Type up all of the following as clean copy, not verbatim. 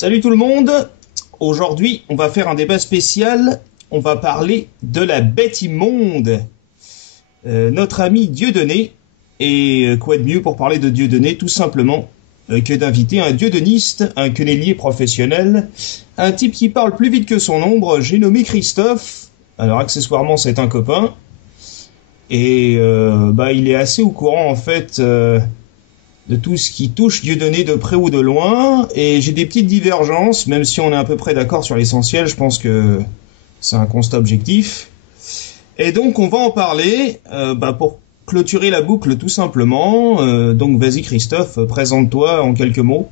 Salut tout le monde. Aujourd'hui, on va faire un débat spécial. On va parler de la bête immonde. Notre ami Dieudonné. Et quoi de mieux pour parler de Dieudonné, tout simplement, que d'inviter un dieudoniste, un quenellier professionnel, un type qui parle plus vite que son ombre. J'ai nommé Christophe. Alors accessoirement, c'est un copain. Et il est assez au courant en fait de tout ce qui touche Dieudonné de près ou de loin, et j'ai des petites divergences, même si on est à peu près d'accord sur l'essentiel. Je pense que c'est un constat objectif. Et donc on va en parler pour clôturer la boucle tout simplement. Donc vas-y Christophe, présente-toi en quelques mots.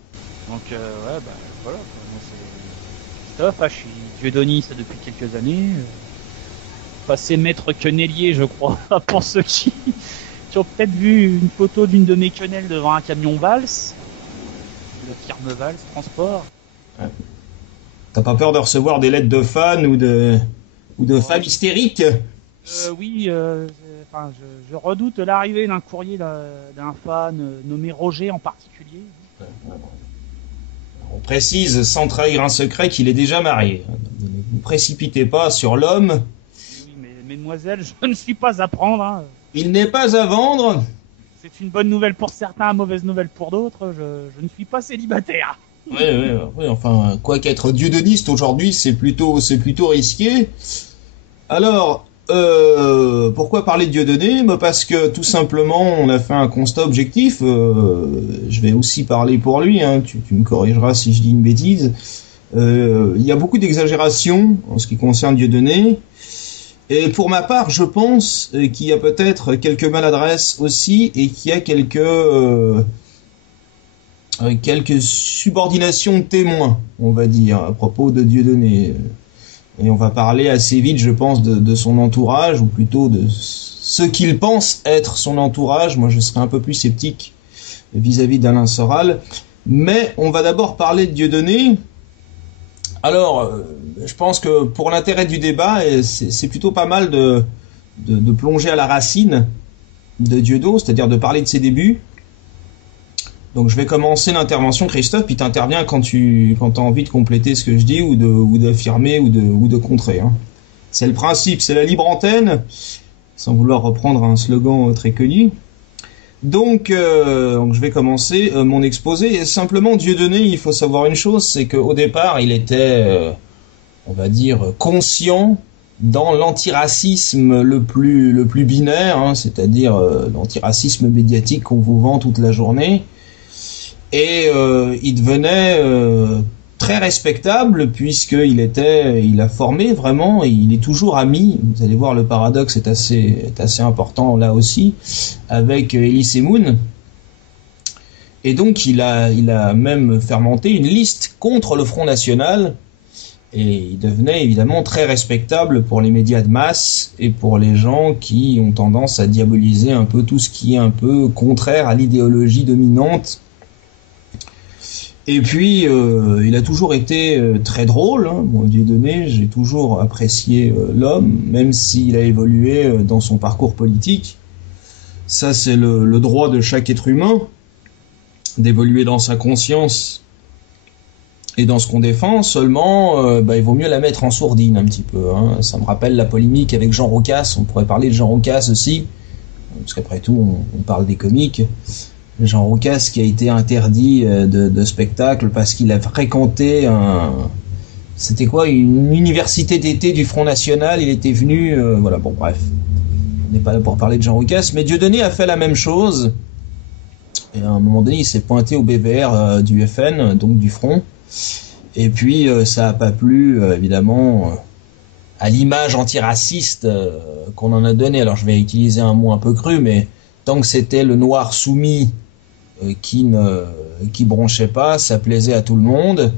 Donc voilà, moi c'est Christophe, je suis dieudoniste depuis quelques années. Passé maître quenellier, je crois, pour ceux qui ont peut-être vu une photo d'une de mes quenelles devant un camion Vals, le firme Vals Transport. Ouais. T'as pas peur de recevoir des lettres de fans ou de femmes hystériques? Oui, je redoute l'arrivée d'un courrier d'un fan nommé Roger en particulier. On précise, sans trahir un secret, qu'il est déjà marié. Ne vous précipitez pas sur l'homme. Oui, mais mesdemoiselles, je ne suis pas à prendre. Hein. Il n'est pas à vendre. C'est une bonne nouvelle pour certains, mauvaise nouvelle pour d'autres. Je ne suis pas célibataire. Oui, enfin, quoi qu'être dieudoniste aujourd'hui, c'est plutôt risqué. Alors, pourquoi parler de Dieudonné? Parce que tout simplement, on a fait un constat objectif. Je vais aussi parler pour lui. Hein, tu me corrigeras si je dis une bêtise. Il y a beaucoup d'exagération en ce qui concerne Dieudonné. Et pour ma part, je pense qu'il y a peut-être quelques maladresses aussi, et qu'il y a quelques subordinations de témoins, on va dire, à propos de Dieudonné. Et on va parler assez vite, je pense, de son entourage, ou plutôt de ce qu'il pense être son entourage. Moi, je serais un peu plus sceptique vis-à-vis d'Alain Soral. Mais on va d'abord parler de Dieudonné. Alors, je pense que pour l'intérêt du débat, c'est plutôt pas mal de plonger à la racine de Dieudonné, c'est-à-dire de parler de ses débuts. Donc je vais commencer l'intervention, Christophe, puis t'interviens quand t'as envie de compléter ce que je dis, ou d'affirmer, ou de contrer. Hein. C'est le principe, c'est la libre antenne, sans vouloir reprendre un slogan très connu. Donc je vais commencer mon exposé. Et simplement, Dieudonné, il faut savoir une chose, c'est qu'au départ, il était, on va dire, conscient dans l'antiracisme le plus binaire, hein, c'est-à-dire l'antiracisme médiatique qu'on vous vend toute la journée. Et il devenait très respectable, puisqu'il a formé vraiment, et il est toujours ami. Vous allez voir, le paradoxe est assez important là aussi, avec Elie Semoun. Et donc il a même fermenté une liste contre le Front National, et il devenait évidemment très respectable pour les médias de masse et pour les gens qui ont tendance à diaboliser un peu tout ce qui est un peu contraire à l'idéologie dominante. Et puis, il a toujours été très drôle, hein. Bon, Dieudonné, j'ai toujours apprécié l'homme, même s'il a évolué dans son parcours politique. Ça, c'est le droit de chaque être humain, d'évoluer dans sa conscience et dans ce qu'on défend. Seulement, il vaut mieux la mettre en sourdine un petit peu. Hein. Ça me rappelle la polémique avec Jean Rocasse. On pourrait parler de Jean Rocasse aussi, parce qu'après tout, on parle des comiques. Jean Rocasse qui a été interdit de spectacle parce qu'il a fréquenté c'était quoi, une université d'été du Front National. Il était venu, voilà, bon bref, on n'est pas là pour parler de Jean Rocasse, mais Dieudonné a fait la même chose. Et à un moment donné, il s'est pointé au BVR du FN, donc du Front, et puis ça a pas plu évidemment à l'image antiraciste qu'on en a donné. Alors je vais utiliser un mot un peu cru, mais tant que c'était le noir soumis qui bronchait pas, ça plaisait à tout le monde.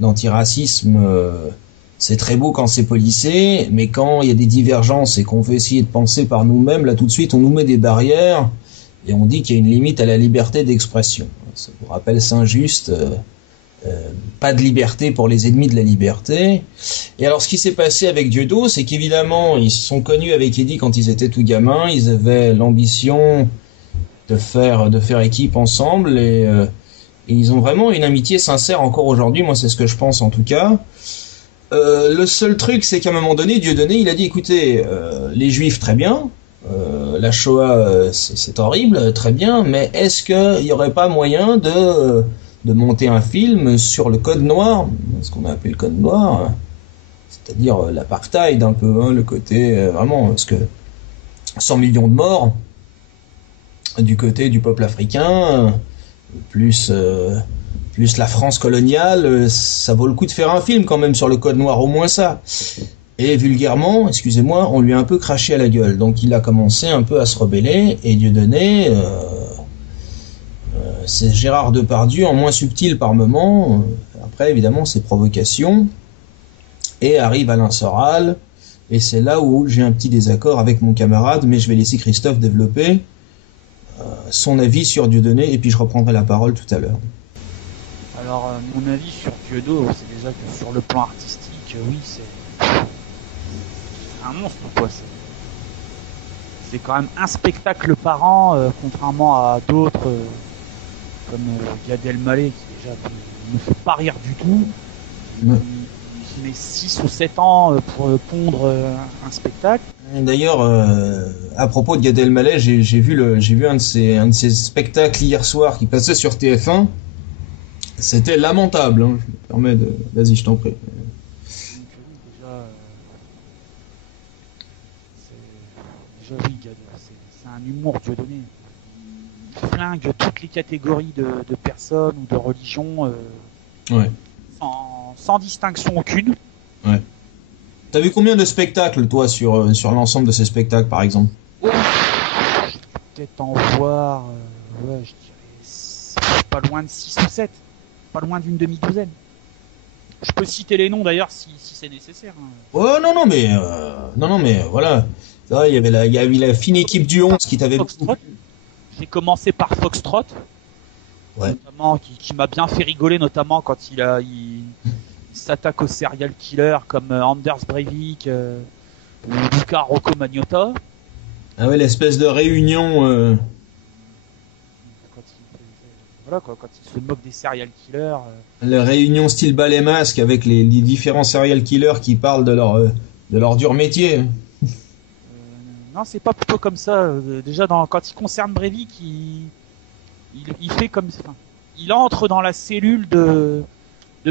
L'antiracisme, c'est très beau quand c'est policé, mais quand il y a des divergences et qu'on veut essayer de penser par nous-mêmes, là tout de suite on nous met des barrières et on dit qu'il y a une limite à la liberté d'expression. Ça vous rappelle Saint-Just, pas de liberté pour les ennemis de la liberté. Et alors ce qui s'est passé avec Dieudonné, c'est qu'évidemment ils se sont connus avec Eddie quand ils étaient tout gamins, ils avaient l'ambition de faire équipe ensemble, et Et ils ont vraiment une amitié sincère encore aujourd'hui, moi c'est ce que je pense en tout cas. Le seul truc, c'est qu'à un moment donné, Dieudonné, il a dit, écoutez, les Juifs, très bien, la Shoah, c'est horrible, très bien, mais est-ce qu'il n'y aurait pas moyen de monter un film sur le Code Noir, ce qu'on a appelé le Code Noir, c'est-à-dire l'apartheid un peu, hein, le côté, vraiment, parce que 100 millions de morts du côté du peuple africain, plus la France coloniale, ça vaut le coup de faire un film quand même sur le Code Noir, au moins ça. Et vulgairement, excusez-moi, on lui a un peu craché à la gueule. Donc il a commencé un peu à se rebeller, et Dieudonné, c'est Gérard Depardieu en moins subtil par moment. Après, évidemment, c'est provocation. Et arrive Alain Soral, et c'est là où j'ai un petit désaccord avec mon camarade, mais je vais laisser Christophe développer son avis sur Dieudonné, et puis je reprendrai la parole tout à l'heure. Alors, mon avis sur Dieudonné, c'est déjà que sur le plan artistique, oui, c'est un monstre, quoi. C'est quand même un spectacle par an, contrairement à d'autres, comme Gad Elmaleh, qui déjà ne fait pas rire du tout. Il met 6 ou 7 ans pour pondre un spectacle. D'ailleurs, à propos de Gad Elmaleh, j'ai vu un de ses spectacles hier soir qui passait sur TF1. C'était lamentable, hein. Je me permets de... Vas-y, je t'en prie. Déjà, oui, Gad, c'est un humour Dieudonné. Il flingue toutes les catégories de personnes ou de religions, Ouais. sans distinction aucune. Ouais. T'as vu combien de spectacles, toi, sur l'ensemble de ces spectacles, par exemple? Je vais peut-être en voir, ouais, je dirais pas loin de 6 ou 7. Pas loin d'une demi-douzaine. Je peux citer les noms d'ailleurs si c'est nécessaire. Hein. Oh non mais voilà. C'est vrai, il y avait la fine équipe du 11 qui t'avait Foxtrot. J'ai commencé par Foxtrot, ouais. Notamment qui m'a bien fait rigoler, notamment quand il s'attaque aux serial killers comme Anders Breivik ou Luca Rocco Magnotta. Ah ouais, l'espèce de réunion. Quand il se moque des serial killers. La réunion style bas les masques avec les différents serial killers qui parlent de leur dur métier. Non, c'est pas plutôt comme ça. Déjà, quand il concerne Breivik, il fait comme ça. Enfin, il entre dans la cellule de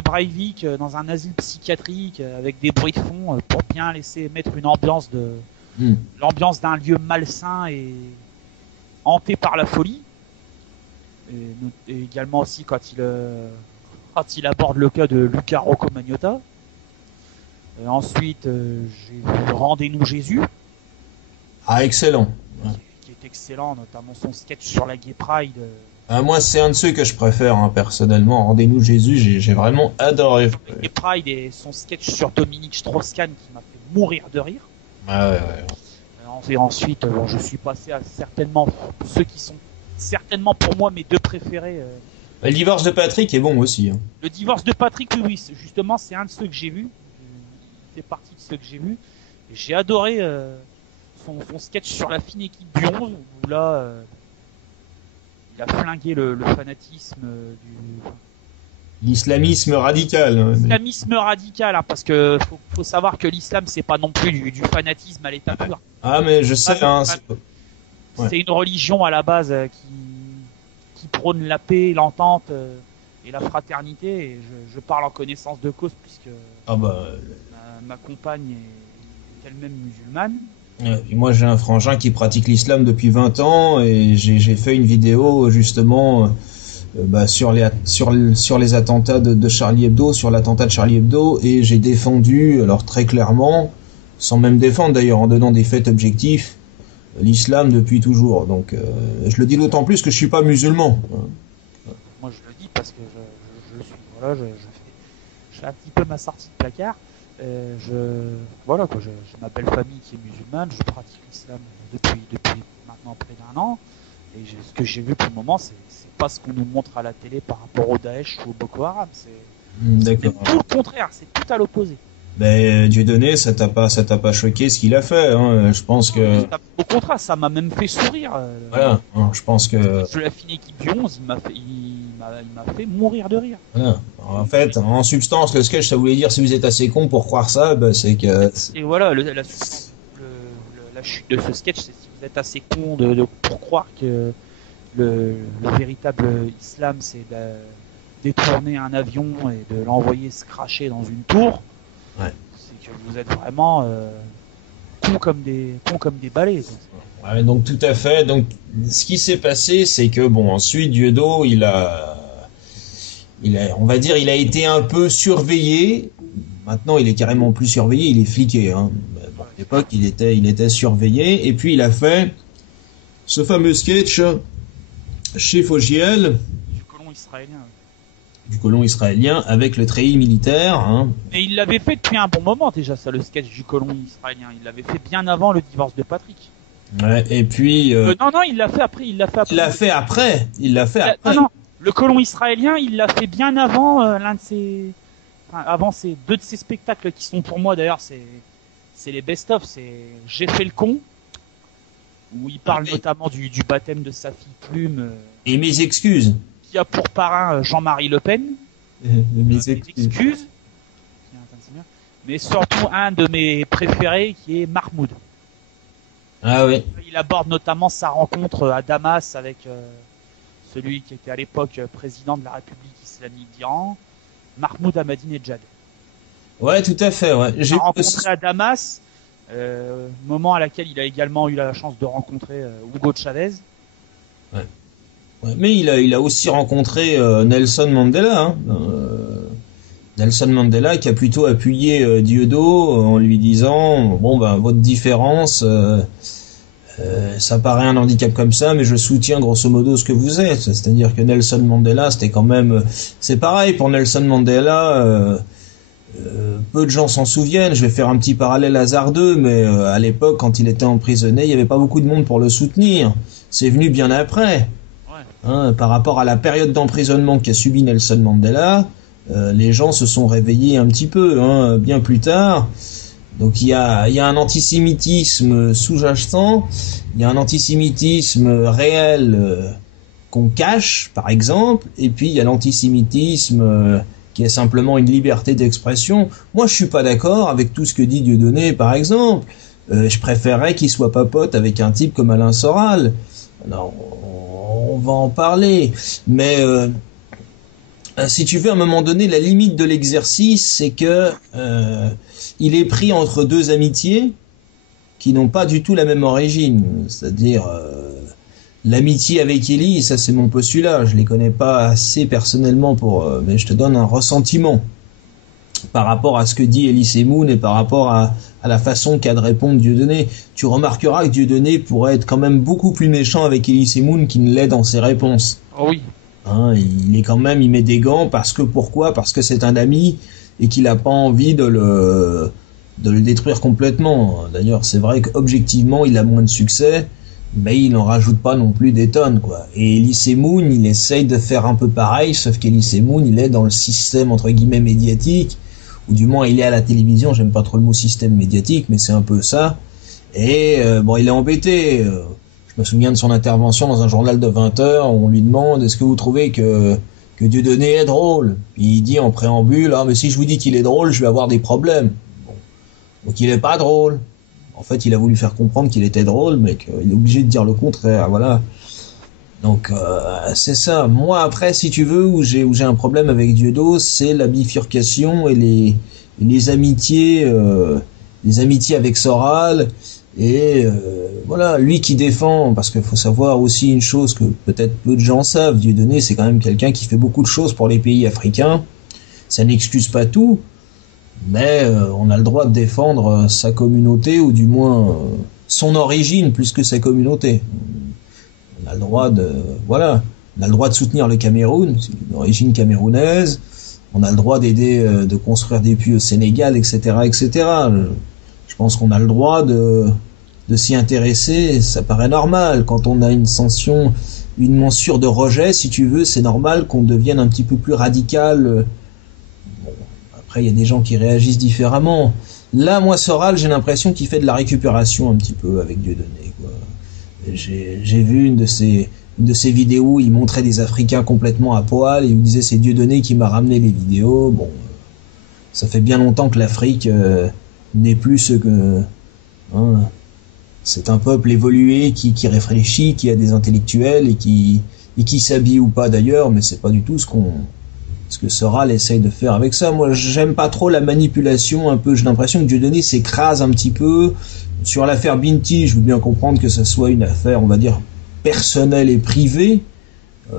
Breivik dans un asile psychiatrique avec des bruits de fond pour bien laisser mettre une ambiance l'ambiance d'un lieu malsain et hanté par la folie. Et également aussi quand il aborde le cas de Luca Rocco Magnotta. Ensuite, j'ai vu Rendez-nous Jésus. Ah, excellent. Qui est excellent, notamment son sketch sur la Gay Pride. Moi, c'est un de ceux que je préfère, hein, personnellement. Rendez-nous Jésus, j'ai vraiment adoré. La Gay Pride et son sketch sur Dominique Strauss-Kahn qui m'a fait mourir de rire. Ah ouais. Et ensuite, je suis passé à certainement ceux qui sont certainement pour moi mes deux préférés. Le divorce de Patrick est bon aussi. Hein. Le divorce de Patrick, oui, justement, c'est un de ceux que j'ai vu. Il fait partie de ceux que j'ai vus. J'ai adoré son sketch sur la fine équipe du 11, où là, il a flingué le fanatisme l'islamisme radical. Hein. L'islamisme radical, hein, parce que faut savoir que l'islam, c'est pas non plus du fanatisme à l'état pur. Ah, mais je sais, hein. C'est une religion à la base qui prône la paix, l'entente et la fraternité. Et je parle en connaissance de cause puisque ma compagne est elle-même musulmane. Et moi, j'ai un frangin qui pratique l'islam depuis 20 ans et j'ai fait une vidéo justement sur les attentats de Charlie Hebdo, sur l'attentat de Charlie Hebdo, et j'ai défendu, alors très clairement, sans même défendre d'ailleurs, en donnant des faits objectifs, l'islam depuis toujours. Donc je le dis d'autant plus que je suis pas musulman. Moi je le dis parce que je suis, voilà, j'ai un petit peu ma sortie de placard. Voilà quoi, j'ai ma belle famille qui est musulmane, je pratique l'islam depuis maintenant près d'1 an, et ce que j'ai vu pour le moment, c'est pas ce qu'on nous montre à la télé par rapport au Daesh ou au Boko Haram, c'est tout le contraire, c'est tout à l'opposé. Mais Dieudonné, ça t'a pas choqué ce qu'il a fait, hein. Je pense que... Au contraire, ça m'a même fait sourire. Voilà, hein, je pense que... Je la fine équipe du 11, il m'a m'a fait mourir de rire. Voilà. En fait, en substance, le sketch, ça voulait dire si vous êtes assez con pour croire ça, bah, c'est que... Et voilà, la chute de ce sketch, c'est si vous êtes assez con pour croire que le véritable islam, c'est de détourner un avion et de l'envoyer se cracher dans une tour. Ouais. C'est que vous êtes vraiment cons comme des balais. Ouais, donc tout à fait. Donc, ce qui s'est passé, c'est que bon, ensuite Dieudo, on va dire, il a été un peu surveillé. Maintenant, il est carrément plus surveillé. Il est fliqué. Hein. Bon, à l'époque, il était surveillé. Et puis, il a fait ce fameux sketch chez Fogiel. Du colon israélien. Du colon israélien avec le treillis militaire. Hein. Mais il l'avait fait depuis un bon moment déjà, ça, le sketch du colon israélien. Il l'avait fait bien avant le divorce de Patrick. Ouais, et puis... non, il l'a fait après. Il l'a fait après. Non, le colon israélien, il l'a fait bien avant avant deux de ses spectacles qui sont pour moi d'ailleurs, c'est les best-of. C'est J'ai fait le con, où il parle notamment du baptême de sa fille Plume. Et mes excuses. Qui a pour parrain Jean-Marie Le Pen. Mes excuses. Mais surtout un de mes préférés qui est Mahmoud. Ah oui. Il aborde notamment sa rencontre à Damas avec celui qui était à l'époque président de la République islamique d'Iran, Mahmoud Ahmadinejad. Ouais, tout à fait. Ouais. J'ai rencontré à Damas, moment à laquelle il a également eu la chance de rencontrer Hugo Chavez. Ouais. Ouais, mais il a aussi rencontré Nelson Mandela. Hein. Nelson Mandela qui a plutôt appuyé Dieudo en lui disant bon ben votre différence ça paraît un handicap comme ça, mais je soutiens grosso modo ce que vous êtes. C'est-à-dire que Nelson Mandela, c'était quand même... C'est pareil, pour Nelson Mandela, peu de gens s'en souviennent. Je vais faire un petit parallèle hasardeux, mais à l'époque, quand il était emprisonné, il n'y avait pas beaucoup de monde pour le soutenir. C'est venu bien après. Hein, par rapport à la période d'emprisonnement qu'a subi Nelson Mandela, les gens se sont réveillés un petit peu, hein, bien plus tard. Donc il y a un antisémitisme sous-jacent, il y a un antisémitisme réel qu'on cache, par exemple, et puis il y a l'antisémitisme qui est simplement une liberté d'expression. Moi, je suis pas d'accord avec tout ce que dit Dieudonné, par exemple. Je préférerais qu'il soit pas pote avec un type comme Alain Soral. Alors, on va en parler, mais si tu veux, à un moment donné, la limite de l'exercice, c'est que il est pris entre deux amitiés qui n'ont pas du tout la même origine. C'est-à-dire l'amitié avec Élie, ça c'est mon postulat. Je les connais pas assez personnellement mais je te donne un ressentiment par rapport à ce que dit Elie Semoun et par rapport à la façon qu'a de répondre Dieudonné. Tu remarqueras que Dieudonné pourrait être quand même beaucoup plus méchant avec Elie Semoun qu'il ne l'est dans ses réponses. Oh oui. Hein, il met des gants pourquoi? Parce que c'est un ami et qu'il n'a pas envie de le détruire complètement. D'ailleurs, c'est vrai qu'objectivement, il a moins de succès, mais il n'en rajoute pas non plus des tonnes, quoi. Et Elie Semoun, il essaye de faire un peu pareil, sauf qu'Elie Semoun, il est dans le système, entre guillemets, médiatique, ou du moins, il est à la télévision, j'aime pas trop le mot système médiatique, mais c'est un peu ça. Et, il est embêté. Je me souviens de son intervention dans un journal de 20 heures où on lui demande est-ce que vous trouvez que Dieudonné est drôle? Puis il dit en préambule mais si je vous dis qu'il est drôle, je vais avoir des problèmes. Bon. Donc il est pas drôle. En fait, il a voulu faire comprendre qu'il était drôle, mais qu'il est obligé de dire le contraire. Voilà. Donc c'est ça. Moi après, si tu veux, où j'ai un problème avec Dieudo, c'est la bifurcation et les amitiés avec Soral. Et voilà, lui qui défend, parce qu'il faut savoir aussi une chose que peut-être peu de gens savent, Dieudonné c'est quand même quelqu'un qui fait beaucoup de choses pour les pays africains. Ça n'excuse pas tout, mais on a le droit de défendre sa communauté, ou du moins son origine plus que sa communauté. On a le droit on a le droit de soutenir le Cameroun, c'est une origine camerounaise. On a le droit d'aider de construire des puits au Sénégal, etc., etc. Je pense qu'on a le droit de s'y intéresser, ça paraît normal. Quand on a une mensure de rejet, si tu veux, c'est normal qu'on devienne un petit peu plus radical. Bon, après, il y a des gens qui réagissent différemment. Là, moi, Soral, j'ai l'impression qu'il fait de la récupération un petit peu avec Dieudonné, quoi. J'ai vu une de ses une de ses vidéos, il montrait des Africains complètement à poil et il disait c'est Dieudonné qui m'a ramené les vidéos. Bon, ça fait bien longtemps que l'Afrique n'est plus ce que... Hein, c'est un peuple évolué qui réfléchit, qui a des intellectuels et qui s'habille ou pas d'ailleurs, mais c'est pas du tout ce que Soral essaye de faire avec ça. Moi, j'aime pas trop la manipulation un peu. J'ai l'impression que Dieudonné s'écrase un petit peu. Sur l'affaire Binti, je veux bien comprendre que ça soit une affaire, on va dire, personnelle et privée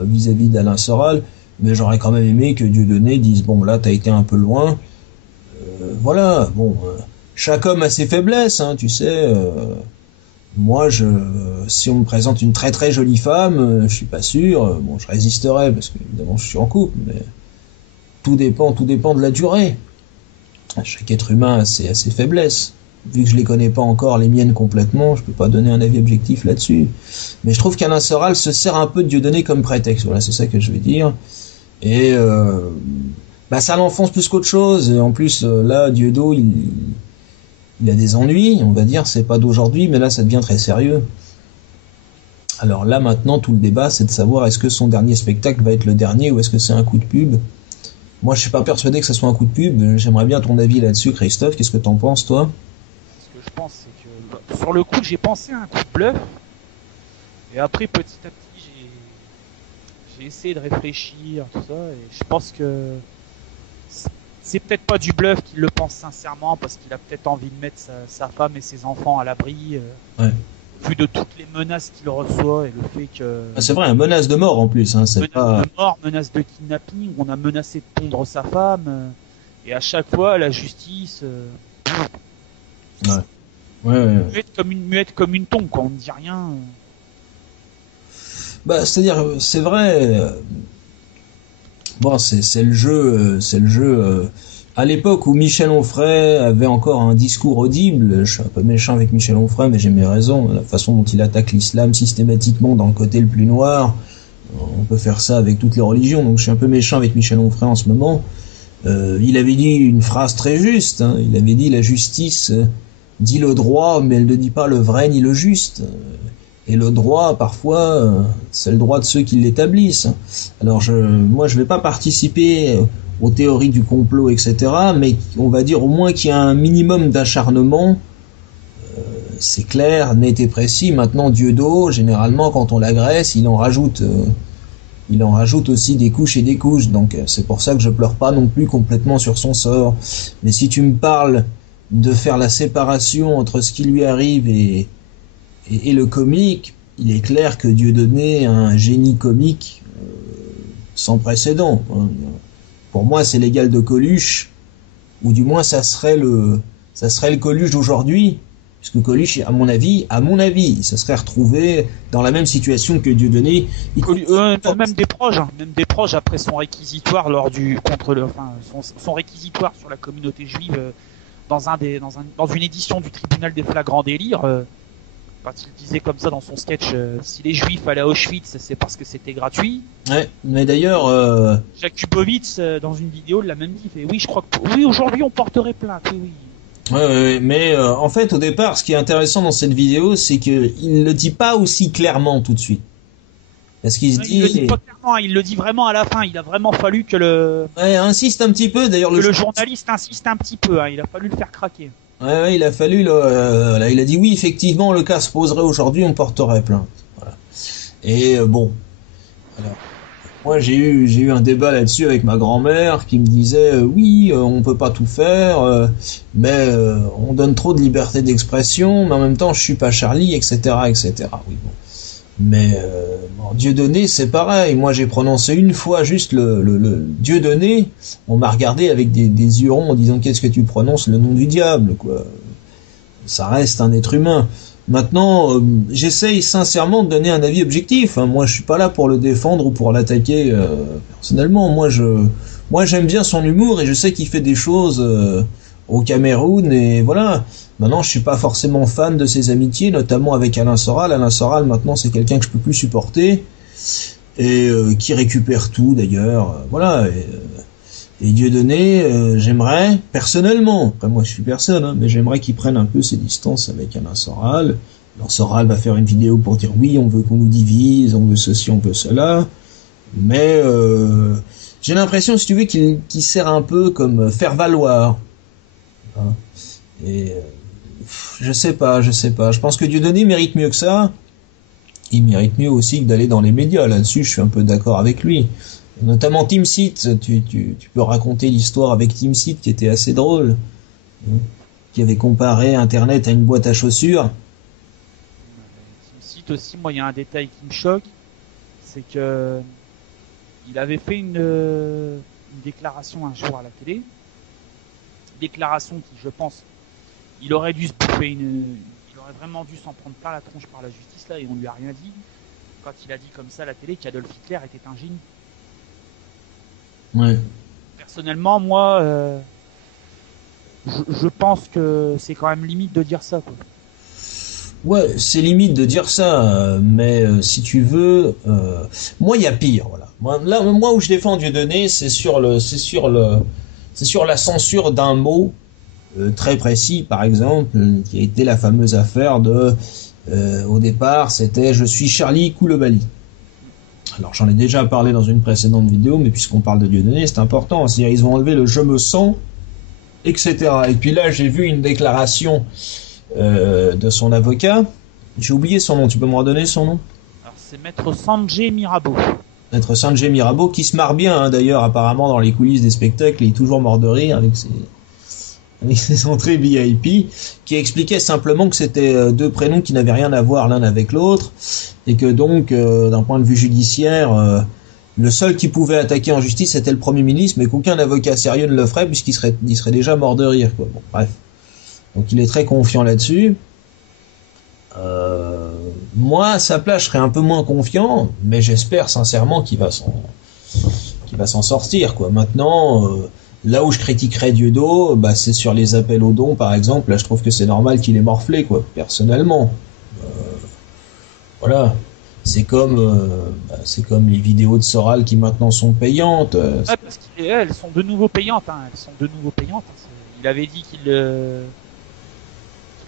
vis-à-vis d'Alain Soral, mais j'aurais quand même aimé que Dieudonné dise bon là t'as été un peu loin. Voilà, bon, chaque homme a ses faiblesses, hein, tu sais. Moi, si on me présente une très très jolie femme, je suis pas sûr. Bon, je résisterai parce que évidemment je suis en couple, mais tout dépend de la durée. Chaque être humain a ses faiblesses. Vu que je les connais pas encore, les miennes complètement, je peux pas donner un avis objectif là-dessus. Mais je trouve qu'Alain Soral se sert un peu de Dieudonné comme prétexte. Voilà, c'est ça que je veux dire. Et ça l'enfonce plus qu'autre chose. Et en plus, là, Dieudonné, il a des ennuis, on va dire. C'est pas d'aujourd'hui, mais là, ça devient très sérieux. Alors là, maintenant, tout le débat, c'est de savoir est-ce que son dernier spectacle va être le dernier ou est-ce que c'est un coup de pub. Moi, je suis pas persuadé que ce soit un coup de pub. J'aimerais bien ton avis là-dessus, Christophe. Qu'est-ce que t'en penses, toi? Ce que je pense, c'est que sur le coup, j'ai pensé à un coup de bluff. Et après, petit à petit, j'ai essayé de réfléchir, tout ça. Et je pense que c'est peut-être pas du bluff qu'il le pense sincèrement, parce qu'il a peut-être envie de mettre sa femme et ses enfants à l'abri. Ouais. Vu de toutes les menaces qu'il reçoit et le fait que... C'est vrai, une menace de mort en plus. Hein, menace de mort, menace de kidnapping, on a menacé de pondre sa femme. Et à chaque fois, la justice... Ouais. Muette comme une tombe, quand on ne dit rien. C'est-à-dire, c'est vrai. Bon, c'est le jeu. À l'époque où Michel Onfray avait encore un discours audible, je suis un peu méchant avec Michel Onfray, mais j'ai mes raisons. La façon dont il attaque l'islam systématiquement dans le côté le plus noir, on peut faire ça avec toutes les religions. Donc je suis un peu méchant avec Michel Onfray en ce moment. Il avait dit une phrase très juste. Hein, il avait dit la justice dit le droit, mais elle ne dit pas le vrai ni le juste. Et le droit, parfois, c'est le droit de ceux qui l'établissent. Alors, moi, je vais pas participer aux théories du complot, etc., mais on va dire au moins qu'il y a un minimum d'acharnement. C'est clair, net et précis. Maintenant, Dieudonné, généralement, quand on l'agresse, il en rajoute aussi des couches et des couches. Donc, c'est pour ça que je pleure pas non plus complètement sur son sort. Mais si tu me parles de faire la séparation entre ce qui lui arrive et le comique, il est clair que Dieudonné a un génie comique sans précédent. Pour moi, c'est l'égal de Coluche, ou du moins ça serait le Coluche d'aujourd'hui, puisque Coluche, à mon avis, ça serait retrouvé dans la même situation que Dieudonné. Même des proches après son réquisitoire son réquisitoire sur la communauté juive dans une édition du tribunal des flagrants délires. Quand il disait comme ça dans son sketch, si les juifs allaient à Auschwitz, c'est parce que c'était gratuit. Ouais, mais d'ailleurs... Jakubowicz, dans une vidéo, l'a même dit, fait, oui, je crois que... Oui, aujourd'hui, on porterait plainte, oui. Ouais, mais en fait, au départ, ce qui est intéressant dans cette vidéo, c'est qu'il le dit pas aussi clairement tout de suite. Parce qu'il se dit... Il le dit pas clairement, il le dit vraiment à la fin. Il a vraiment fallu que le... Ouais, insiste un petit peu, d'ailleurs... le journaliste insiste un petit peu, hein, il a fallu le faire craquer. Ouais, il a fallu, là, il a dit oui, effectivement, le cas se poserait aujourd'hui, on porterait plainte. Voilà. Et bon, alors, moi j'ai eu un débat là-dessus avec ma grand-mère qui me disait oui, on peut pas tout faire, mais on donne trop de liberté d'expression, mais en même temps je suis pas Charlie, etc., etc. Oui, bon. Mais Dieudonné, c'est pareil. Moi, j'ai prononcé une fois juste le Dieudonné. On m'a regardé avec des yeux ronds en disant qu'est-ce que tu prononces le nom du diable, quoi. Ça reste un être humain. Maintenant, j'essaye sincèrement de donner un avis objectif. Hein. Moi, je suis pas là pour le défendre ou pour l'attaquer personnellement. Moi, j'aime bien son humour et je sais qu'il fait des choses au Cameroun et voilà. Maintenant, je suis pas forcément fan de ses amitiés, notamment avec Alain Soral. Alain Soral, maintenant, c'est quelqu'un que je peux plus supporter et qui récupère tout d'ailleurs. Voilà. Et Dieudonné, j'aimerais personnellement, après moi je suis personne, hein, mais j'aimerais qu'il prenne un peu ses distances avec Alain Soral Alors Soral va faire une vidéo pour dire oui, on veut qu'on nous divise, on veut ceci, on veut cela, mais j'ai l'impression, si tu veux, qu'il sert un peu comme faire valoir. Hein. Et je sais pas. Je pense que Dieudonné mérite mieux que ça. Il mérite mieux aussi que d'aller dans les médias. Là-dessus, je suis un peu d'accord avec lui. Notamment TeamSeat, tu peux raconter l'histoire avec TeamSeat qui était assez drôle, hein, qui avait comparé Internet à une boîte à chaussures. TeamSeat aussi, moi, il y a un détail qui me choque, c'est que il avait fait une déclaration un jour à la télé, déclaration qui, je pense, il aurait dû se bouffer il aurait vraiment dû s'en prendre plein la tronche par la justice là, et on lui a rien dit. Quand il a dit comme ça à la télé qu'Adolf Hitler était un génie. Ouais. Personnellement, moi, je pense que c'est quand même limite de dire ça, quoi. Ouais, c'est limite de dire ça, mais si tu veux, moi il y a pire, voilà. Moi où je défends Dieudonné, c'est sur la censure d'un mot très précis, par exemple, qui a été la fameuse affaire de, au départ, c'était je suis Charlie Koulibaly. Alors j'en ai déjà parlé dans une précédente vidéo, mais puisqu'on parle de Dieudonné, c'est important. C'est-à-dire ils ont enlevé le je me sens, etc. Et puis là j'ai vu une déclaration de son avocat. J'ai oublié son nom, tu peux me redonner son nom? Alors c'est Maître Sanjay Mirabeau. Maître Sanjay Mirabeau, qui se marre bien, hein, d'ailleurs, apparemment, dans les coulisses des spectacles, il est toujours mort de rire avec ses entrées VIP, qui expliquait simplement que c'était deux prénoms qui n'avaient rien à voir l'un avec l'autre, et que donc, d'un point de vue judiciaire, le seul qui pouvait attaquer en justice c'était le Premier ministre, mais qu'aucun avocat sérieux ne le ferait, puisqu'il serait déjà mort de rire, quoi. Bon, bref. Donc il est très confiant là-dessus. Moi, à sa place, je serais un peu moins confiant, mais j'espère sincèrement qu'il va s'en sortir, quoi. Maintenant, là où je critiquerais Dieudo, bah, c'est sur les appels aux dons, par exemple. Là, je trouve que c'est normal qu'il ait morflé, quoi, personnellement. Voilà. C'est comme les vidéos de Soral qui maintenant sont payantes. Ouais, parce qu'elles sont de nouveau payantes, hein. Elles sont de nouveau payantes. Il avait dit qu'il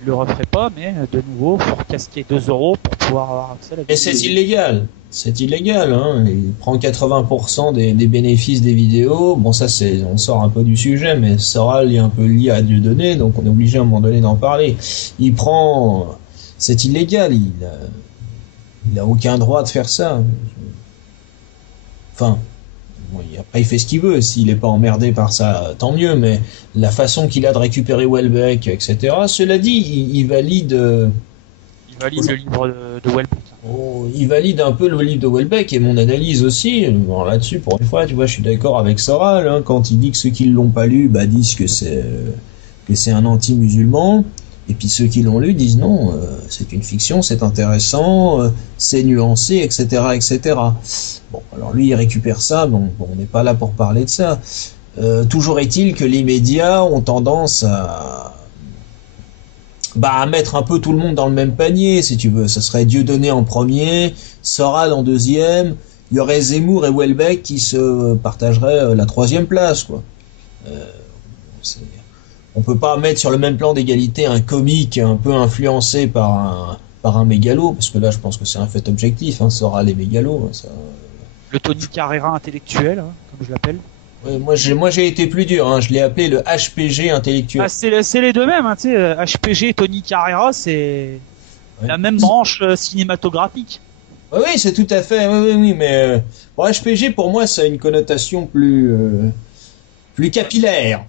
le referait pas, mais de nouveau, faut recasquer 2 € pour pouvoir avoir accès à la vidéo. Et c'est illégal. C'est illégal, hein. Il prend 80% des bénéfices des vidéos. Bon, ça, on sort un peu du sujet, mais Soral est un peu lié à Dieudonné, donc on est obligé à un moment donné d'en parler. C'est illégal. Il a aucun droit de faire ça. Enfin, bon, après il fait ce qu'il veut. S'il est pas emmerdé par ça, tant mieux. Mais la façon qu'il a de récupérer Welbeck, etc. Cela dit, il valide. Il valide le livre de Welbeck. Oh, il valide un peu le livre de Welbeck et mon analyse aussi. Bon, là-dessus, pour une fois, tu vois, je suis d'accord avec Soral, hein, quand il dit que ceux qui l'ont pas lu, bah, disent que c'est un anti-musulman. Et puis ceux qui l'ont lu disent non, c'est une fiction, c'est intéressant, c'est nuancé, etc., etc. Bon, alors lui il récupère ça, bon, on n'est pas là pour parler de ça. Toujours est-il que les médias ont tendance à mettre un peu tout le monde dans le même panier, si tu veux. Ça serait Dieudonné en premier, Soral en deuxième, il y aurait Zemmour et Welbeck qui se partageraient la troisième place, quoi. On peut pas mettre sur le même plan d'égalité un comique un peu influencé par un mégalo, parce que là je pense que c'est un fait objectif, hein, Soral et mégalo. Ça... Le Tony Carrera intellectuel, hein, comme je l'appelle. Ouais, moi j'ai été plus dur, hein, je l'ai appelé le HPG intellectuel. Ah, c'est les deux mêmes, hein, tu sais, HPG et Tony Carrera, c'est la même branche cinématographique. Oui, c'est tout à fait, oui, mais bon, HPG pour moi ça a une connotation plus capillaire.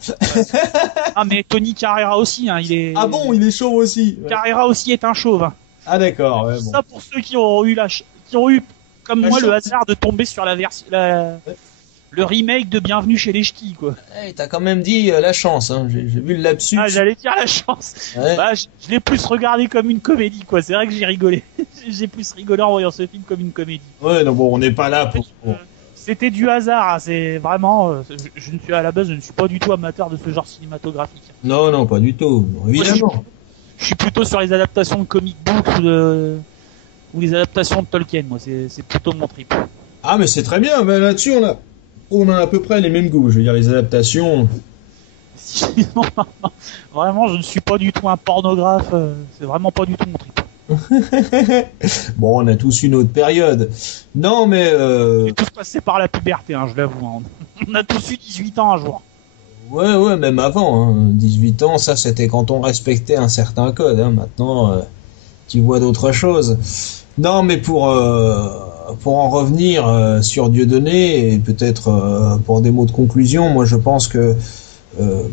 Ah, mais Tony Carrera aussi, hein, il est... Ah bon, il est chauve aussi. Ouais. Carrera aussi est un chauve. Hein. Ah d'accord, ouais, bon. Ça pour ceux qui ont eu comme moi, le hasard de tomber sur le remake de Bienvenue chez les Ch'tis, quoi. Hey, t'as quand même dit la chance, hein. J'ai vu le lapsus. Ah, j'allais dire la chance. Ouais. Bah, je l'ai plus regardé comme une comédie, quoi. C'est vrai que j'ai rigolé. J'ai plus rigolé en voyant ce film comme une comédie. Ouais, non, bon, on n'est pas là pour... C'était du hasard, hein. C'est vraiment... je ne suis à la base, je ne suis pas du tout amateur de ce genre cinématographique. Non, pas du tout, évidemment. Moi, je suis plutôt sur les adaptations de comic books ou les adaptations de Tolkien, moi. C'est plutôt mon trip. Ah, mais c'est très bien. Ben, là-dessus, on a à peu près les mêmes goûts. Je veux dire, les adaptations... Vraiment, je ne suis pas du tout un pornographe. C'est vraiment pas du tout mon trip. Bon, on a tous une autre période. Non, mais On est tous passés par la puberté, hein, je l'avoue. Hein. On a tous eu 18 ans un jour. ouais, même avant, hein. 18 ans, ça c'était quand on respectait un certain code. Hein. Maintenant, tu vois d'autres choses. Non, mais pour en revenir sur Dieudonné et peut-être pour des mots de conclusion, moi je pense que euh,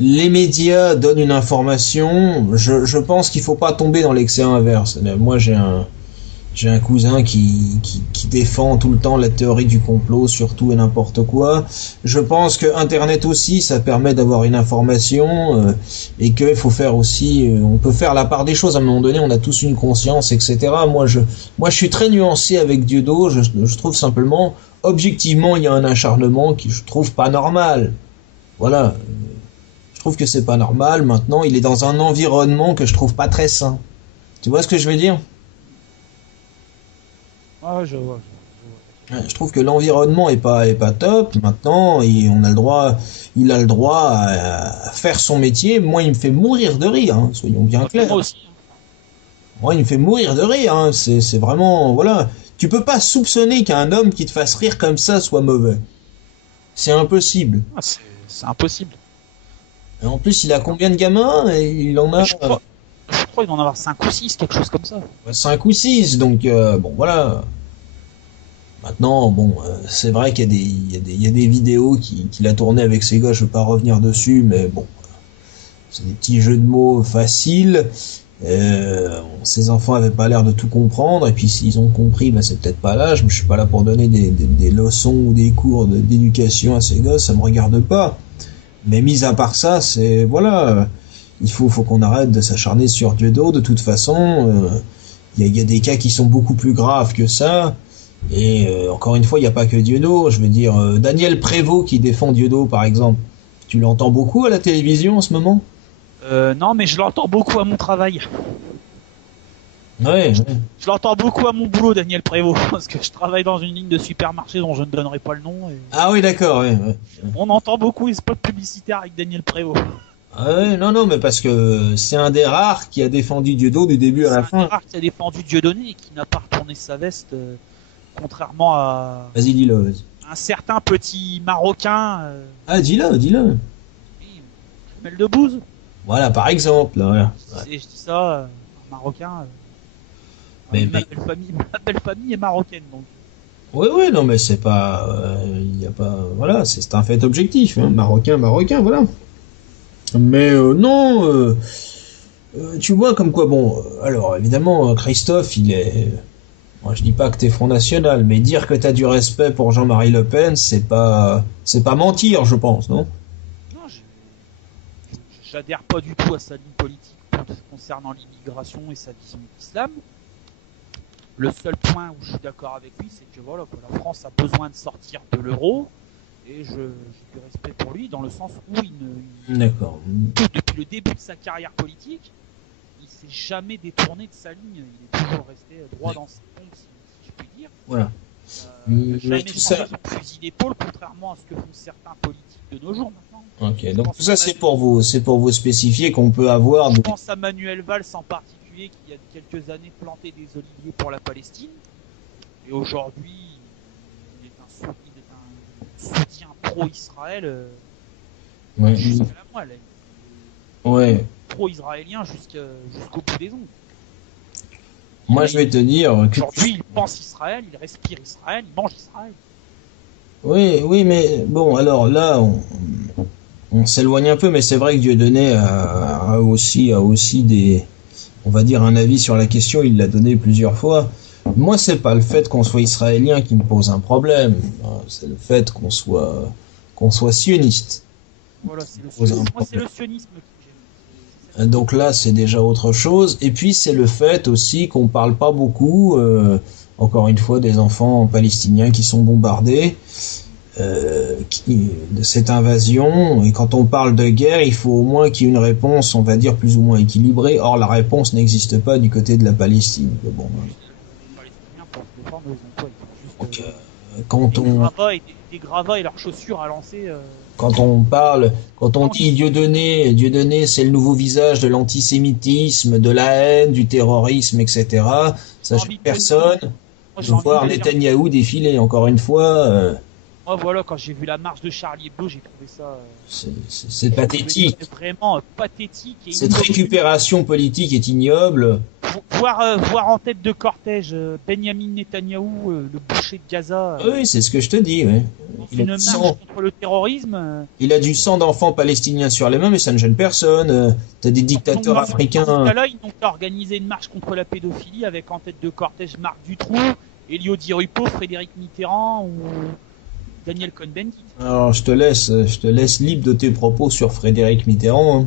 les médias donnent une information. Je pense qu'il faut pas tomber dans l'excès inverse. Moi j'ai un cousin qui défend tout le temps la théorie du complot sur tout et n'importe quoi. Je pense que Internet aussi, ça permet d'avoir une information et qu'il faut faire aussi, on peut faire la part des choses. À un moment donné, on a tous une conscience, etc. Moi, je suis très nuancé avec Dieudo. Je trouve simplement, objectivement, il y a un acharnement qui je trouve pas normal. Voilà, je trouve que c'est pas normal. Maintenant, il est dans un environnement que je trouve pas très sain. Tu vois ce que je veux dire? Ah, je vois. Ouais, je trouve que l'environnement est pas top. Maintenant, il a le droit à faire son métier. Moi, il me fait mourir de rire, hein, soyons bien Moi clairs. aussi. Moi, il me fait mourir de rire, hein. C'est vraiment, voilà. Tu peux pas soupçonner qu'un homme qui te fasse rire comme ça soit mauvais. C'est impossible. Ah, c'est impossible. Et en plus, il a combien de gamins? Et il en a Je crois qu'il doit en avoir 5 ou 6, quelque chose comme ça. 5 ou 6. Donc, bon, voilà. Maintenant, bon, c'est vrai qu'il y a il y a des vidéos qu'il a tournées avec ses gars, je veux pas revenir dessus, mais bon, c'est des petits jeux de mots faciles. Ces enfants avaient pas l'air de tout comprendre, et puis s'ils ont compris, ben c'est peut-être pas l'âge, mais je suis pas là pour donner des leçons ou des cours d'éducation à ces gosses, ça me regarde pas. Mais mis à part ça, c'est, voilà, faut qu'on arrête de s'acharner sur Dieudo, de toute façon, il y a des cas qui sont beaucoup plus graves que ça. Et encore une fois, il n'y a pas que Dieudo. Je veux dire, Daniel Prévost qui défend Dieudo, par exemple. Tu l'entends beaucoup à la télévision en ce moment? Non, mais je l'entends beaucoup à mon travail. Ouais, ouais. Je l'entends beaucoup à mon boulot, Daniel Prévost, parce que je travaille dans une ligne de supermarché dont je ne donnerai pas le nom. Et Ah oui, d'accord, ouais, ouais. on entend beaucoup les spots publicitaires avec Daniel Prévost. Ah ouais, non, non, mais parce que c'est un des rares qui a défendu Dieudo du début à C'est la un des fin. rares qui a défendu Dieudonné et qui n'a pas retourné sa veste, contrairement à Vas-y, dis-le, vas-y. un certain petit Marocain, Ah, dis-le, dis-le. oui, Jamel Debbouze. Voilà, par exemple, là, voilà. Ouais. Je dis ça, un Marocain. Mais, Ma belle famille est marocaine, donc. ouais, ouais, non, mais c'est pas, il y a pas, voilà, c'est un fait objectif, hein. Marocain, marocain, voilà. Mais non, tu vois comme quoi, bon, alors évidemment, Christophe, il est, moi je dis pas que t'es Front National, mais dire que t'as du respect pour Jean-Marie Le Pen, c'est pas mentir, je pense, non? Non, j'adhère pas du tout à sa ligne politique concernant l'immigration et sa vision de l'islam. Le seul point où je suis d'accord avec lui, c'est que voilà, que la France a besoin de sortir de l'euro, et j'ai du respect pour lui dans le sens où D'accord. depuis le début de sa carrière politique, il s'est jamais détourné de sa ligne. Il est toujours resté droit dans ses pompes, si je puis dire. Voilà. Il n'a Mais jamais tout changé ça, son fusil d'épaule, contrairement à ce que font certains politiques de nos jours maintenant. ok, Je donc pense tout ça à c'est pour vous spécifier qu'on peut avoir Je des, pense à Manuel Valls en particulier, qui il y a quelques années plantait des oliviers pour la Palestine, et aujourd'hui il est un soutien pro-Israël ouais, jusqu'à la moelle, ouais. pro-israélien jusqu'au bout des ongles. Moi je vais te dire que, Aujourd'hui il pense Israël, il respire Israël, il mange Israël. oui, oui, mais bon, alors là, on s'éloigne un peu, mais c'est vrai que Dieudonné a aussi des, on va dire un avis sur la question, il l'a donné plusieurs fois. Moi, c'est pas le fait qu'on soit israélien qui me pose un problème, c'est le fait qu'on soit sioniste. Voilà, c'est le Pose un sionisme. Moi c'est problème. le sionisme qui me gêne. Donc là, c'est déjà autre chose. Et puis, c'est le fait aussi qu'on parle pas beaucoup, encore une fois, des enfants palestiniens qui sont bombardés, de cette invasion. Et quand on parle de guerre, il faut au moins qu'il y ait une réponse, on va dire, plus ou moins équilibrée. Or, la réponse n'existe pas du côté de la Palestine. Mais bon, Les Palestiniens pour se défendre, ils ont quoi? Ils ont juste donc, Quand on, des gravats et leurs chaussures à lancer. quand on parle, quand on dit Dieudonné, c'est le nouveau visage de l'antisémitisme, de la haine, du terrorisme, etc. Ça choque personne. Moi, De voir Netanyahou défiler, encore une fois. Moi, voilà, quand j'ai vu la marche de Charlie Hebdo, j'ai trouvé ça. C'est pathétique. C'est vraiment pathétique. Et cette récupération politique est ignoble. Voir en tête de cortège Benjamin Netanyahou, le boucher de Gaza. Oui, c'est ce que je te dis. Ouais. Il a une marche contre le terrorisme. Il a du sang d'enfants palestiniens sur les mains, mais ça ne gêne personne. T'as des dictateurs africains. Dans ce cas-là, ils ont organisé une marche contre la pédophilie avec en tête de cortège Marc Dutroux, Elio Di Rupo, Frédéric Mitterrand ou Daniel Cohn-Bendit. Alors, je te laisse libre de tes propos sur Frédéric Mitterrand.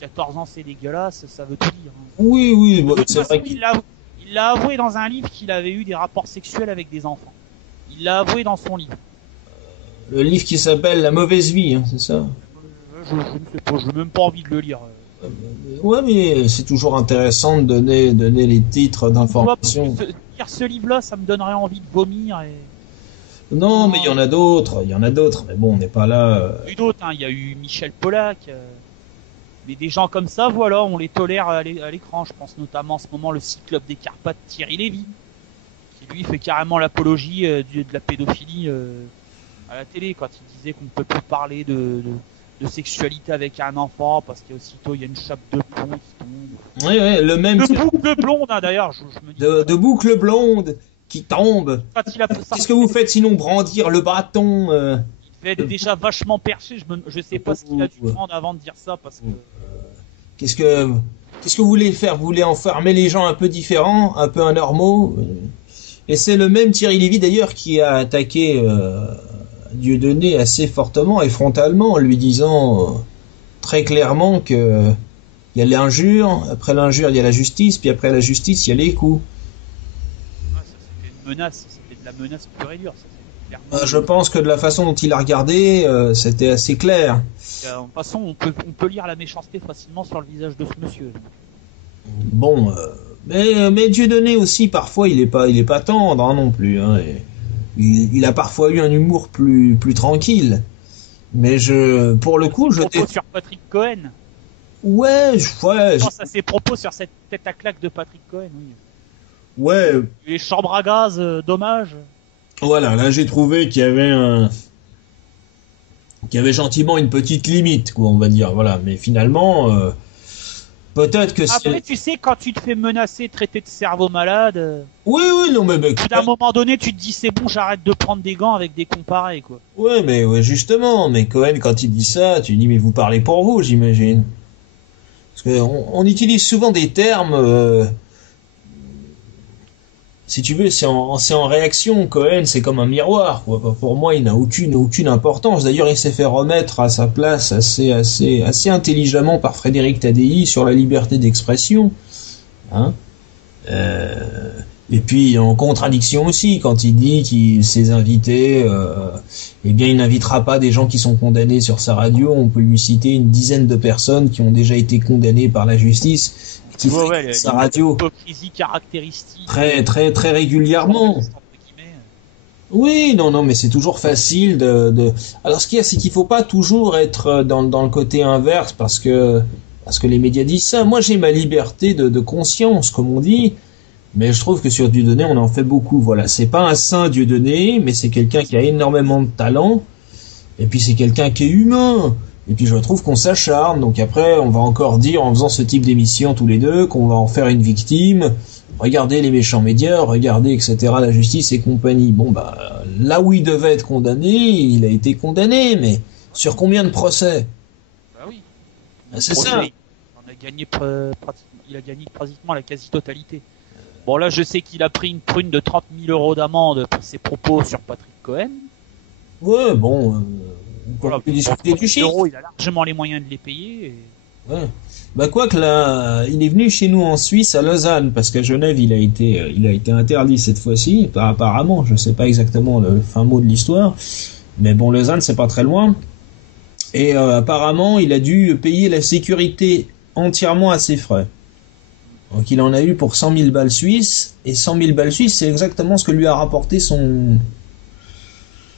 14 ans, c'est dégueulasse, ça veut tout dire. Oui, bon, c'est vrai qu'il l'a avoué dans un livre qu'il avait eu des rapports sexuels avec des enfants. Il l'a avoué dans son livre. Le livre qui s'appelle La mauvaise vie, c'est ça? Je ne sais pas, je n'ai même pas envie de le lire. Ouais, mais c'est toujours intéressant de donner les titres d'information. Lire ce livre-là, ça me donnerait envie de vomir. Non, mais il y en a d'autres. Mais bon, on n'est pas là. Il y a eu d'autres, il y a eu Michel Polac. Mais des gens comme ça, voilà, on les tolère à l'écran. Je pense notamment en ce moment le Cyclope des Carpates, Thierry Lévy, qui lui fait carrément l'apologie de la pédophilie à la télé, quand il disait qu'on ne peut plus parler de sexualité avec un enfant parce qu'aussitôt il y a une chape de plomb qui tombe. Oui, le même. De boucle blonde, d'ailleurs. Je me dis de boucle blonde qui tombe. Qu'est-ce que vous faites sinon brandir le bâton Il fait déjà vachement perché. Je sais pas ce qu'il a dû prendre avant de dire ça parce que. Qu'est-ce que vous voulez faire? Vous voulez enfermer les gens un peu différents, un peu anormaux? Et c'est le même Thierry Lévy d'ailleurs qui a attaqué Dieudonné assez fortement et frontalement en lui disant très clairement que il y a l'injure, après l'injure il y a la justice, puis après la justice il y a les coups. Ah, ça c'était une menace, c'était de la menace pure et dure. Je pense que de la façon dont il a regardé, c'était assez clair. De toute façon, on peut lire la méchanceté facilement sur le visage de ce monsieur. Bon, mais Dieudonné aussi, parfois, il est pas tendre non plus. Hein, il a parfois eu un humour plus tranquille. Mais pour le coup, sur Patrick Cohen. Ouais. Je pense à ses propos sur cette tête à claque de Patrick Cohen. Oui. Ouais. Les chambres à gaz, dommage. Voilà, là j'ai trouvé qu'il y avait gentiment une petite limite, quoi, on va dire. Voilà, mais finalement, peut-être que après, tu sais, quand tu te fais menacer, traiter de cerveau malade. Oui, non, mais d'un moment donné, tu te dis c'est bon, j'arrête de prendre des gants avec des comparés, quoi. Ouais, mais justement, mais Cohen, quand il dit ça, tu dis mais vous parlez pour vous, j'imagine. Parce que on utilise souvent des termes. Si tu veux, c'est en réaction. Cohen, c'est comme un miroir, quoi. Pour moi, il n'a aucune importance. D'ailleurs, il s'est fait remettre à sa place assez intelligemment par Frédéric Tadei sur la liberté d'expression. Hein. Et puis, en contradiction aussi, quand il dit qu'il ses invités, eh bien, il n'invitera pas des gens qui sont condamnés sur sa radio. On peut lui citer une dizaine de personnes qui ont déjà été condamnées par la justice. Qui sa radio hypocrisie caractéristique très régulièrement. Oui, non, mais c'est toujours facile de. Alors ce qu'il y a, c'est qu'il faut pas toujours être dans le côté inverse parce que les médias disent ça. Moi, j'ai ma liberté de conscience, comme on dit, mais je trouve que sur Dieudonné, on en fait beaucoup. Voilà, c'est pas un saint Dieudonné, mais c'est quelqu'un qui a énormément de talent, et puis c'est quelqu'un qui est humain. Et puis je trouve qu'on s'acharne, donc après on va encore dire en faisant ce type d'émission tous les deux qu'on va en faire une victime, regardez les méchants médias, regardez etc. la justice et compagnie. Bon bah là où il devait être condamné, il a été condamné, mais sur combien de procès? Bah oui. C'est ça. Il a gagné pratiquement la quasi-totalité. Bon là je sais qu'il a pris une prune de 30 000 € d'amende pour ses propos sur Patrick Cohen. Ouais bon... Voilà, discuter du chiffre. Il a largement les moyens de les payer. Ouais. Bah quoi que là, il est venu chez nous en Suisse à Lausanne parce qu'à Genève il a été interdit cette fois-ci. Apparemment, je sais pas exactement le fin mot de l'histoire, mais bon Lausanne c'est pas très loin. Et apparemment il a dû payer la sécurité entièrement à ses frais. Donc il en a eu pour 100 000 balles suisses, et 100 000 balles suisses, c'est exactement ce que lui a rapporté son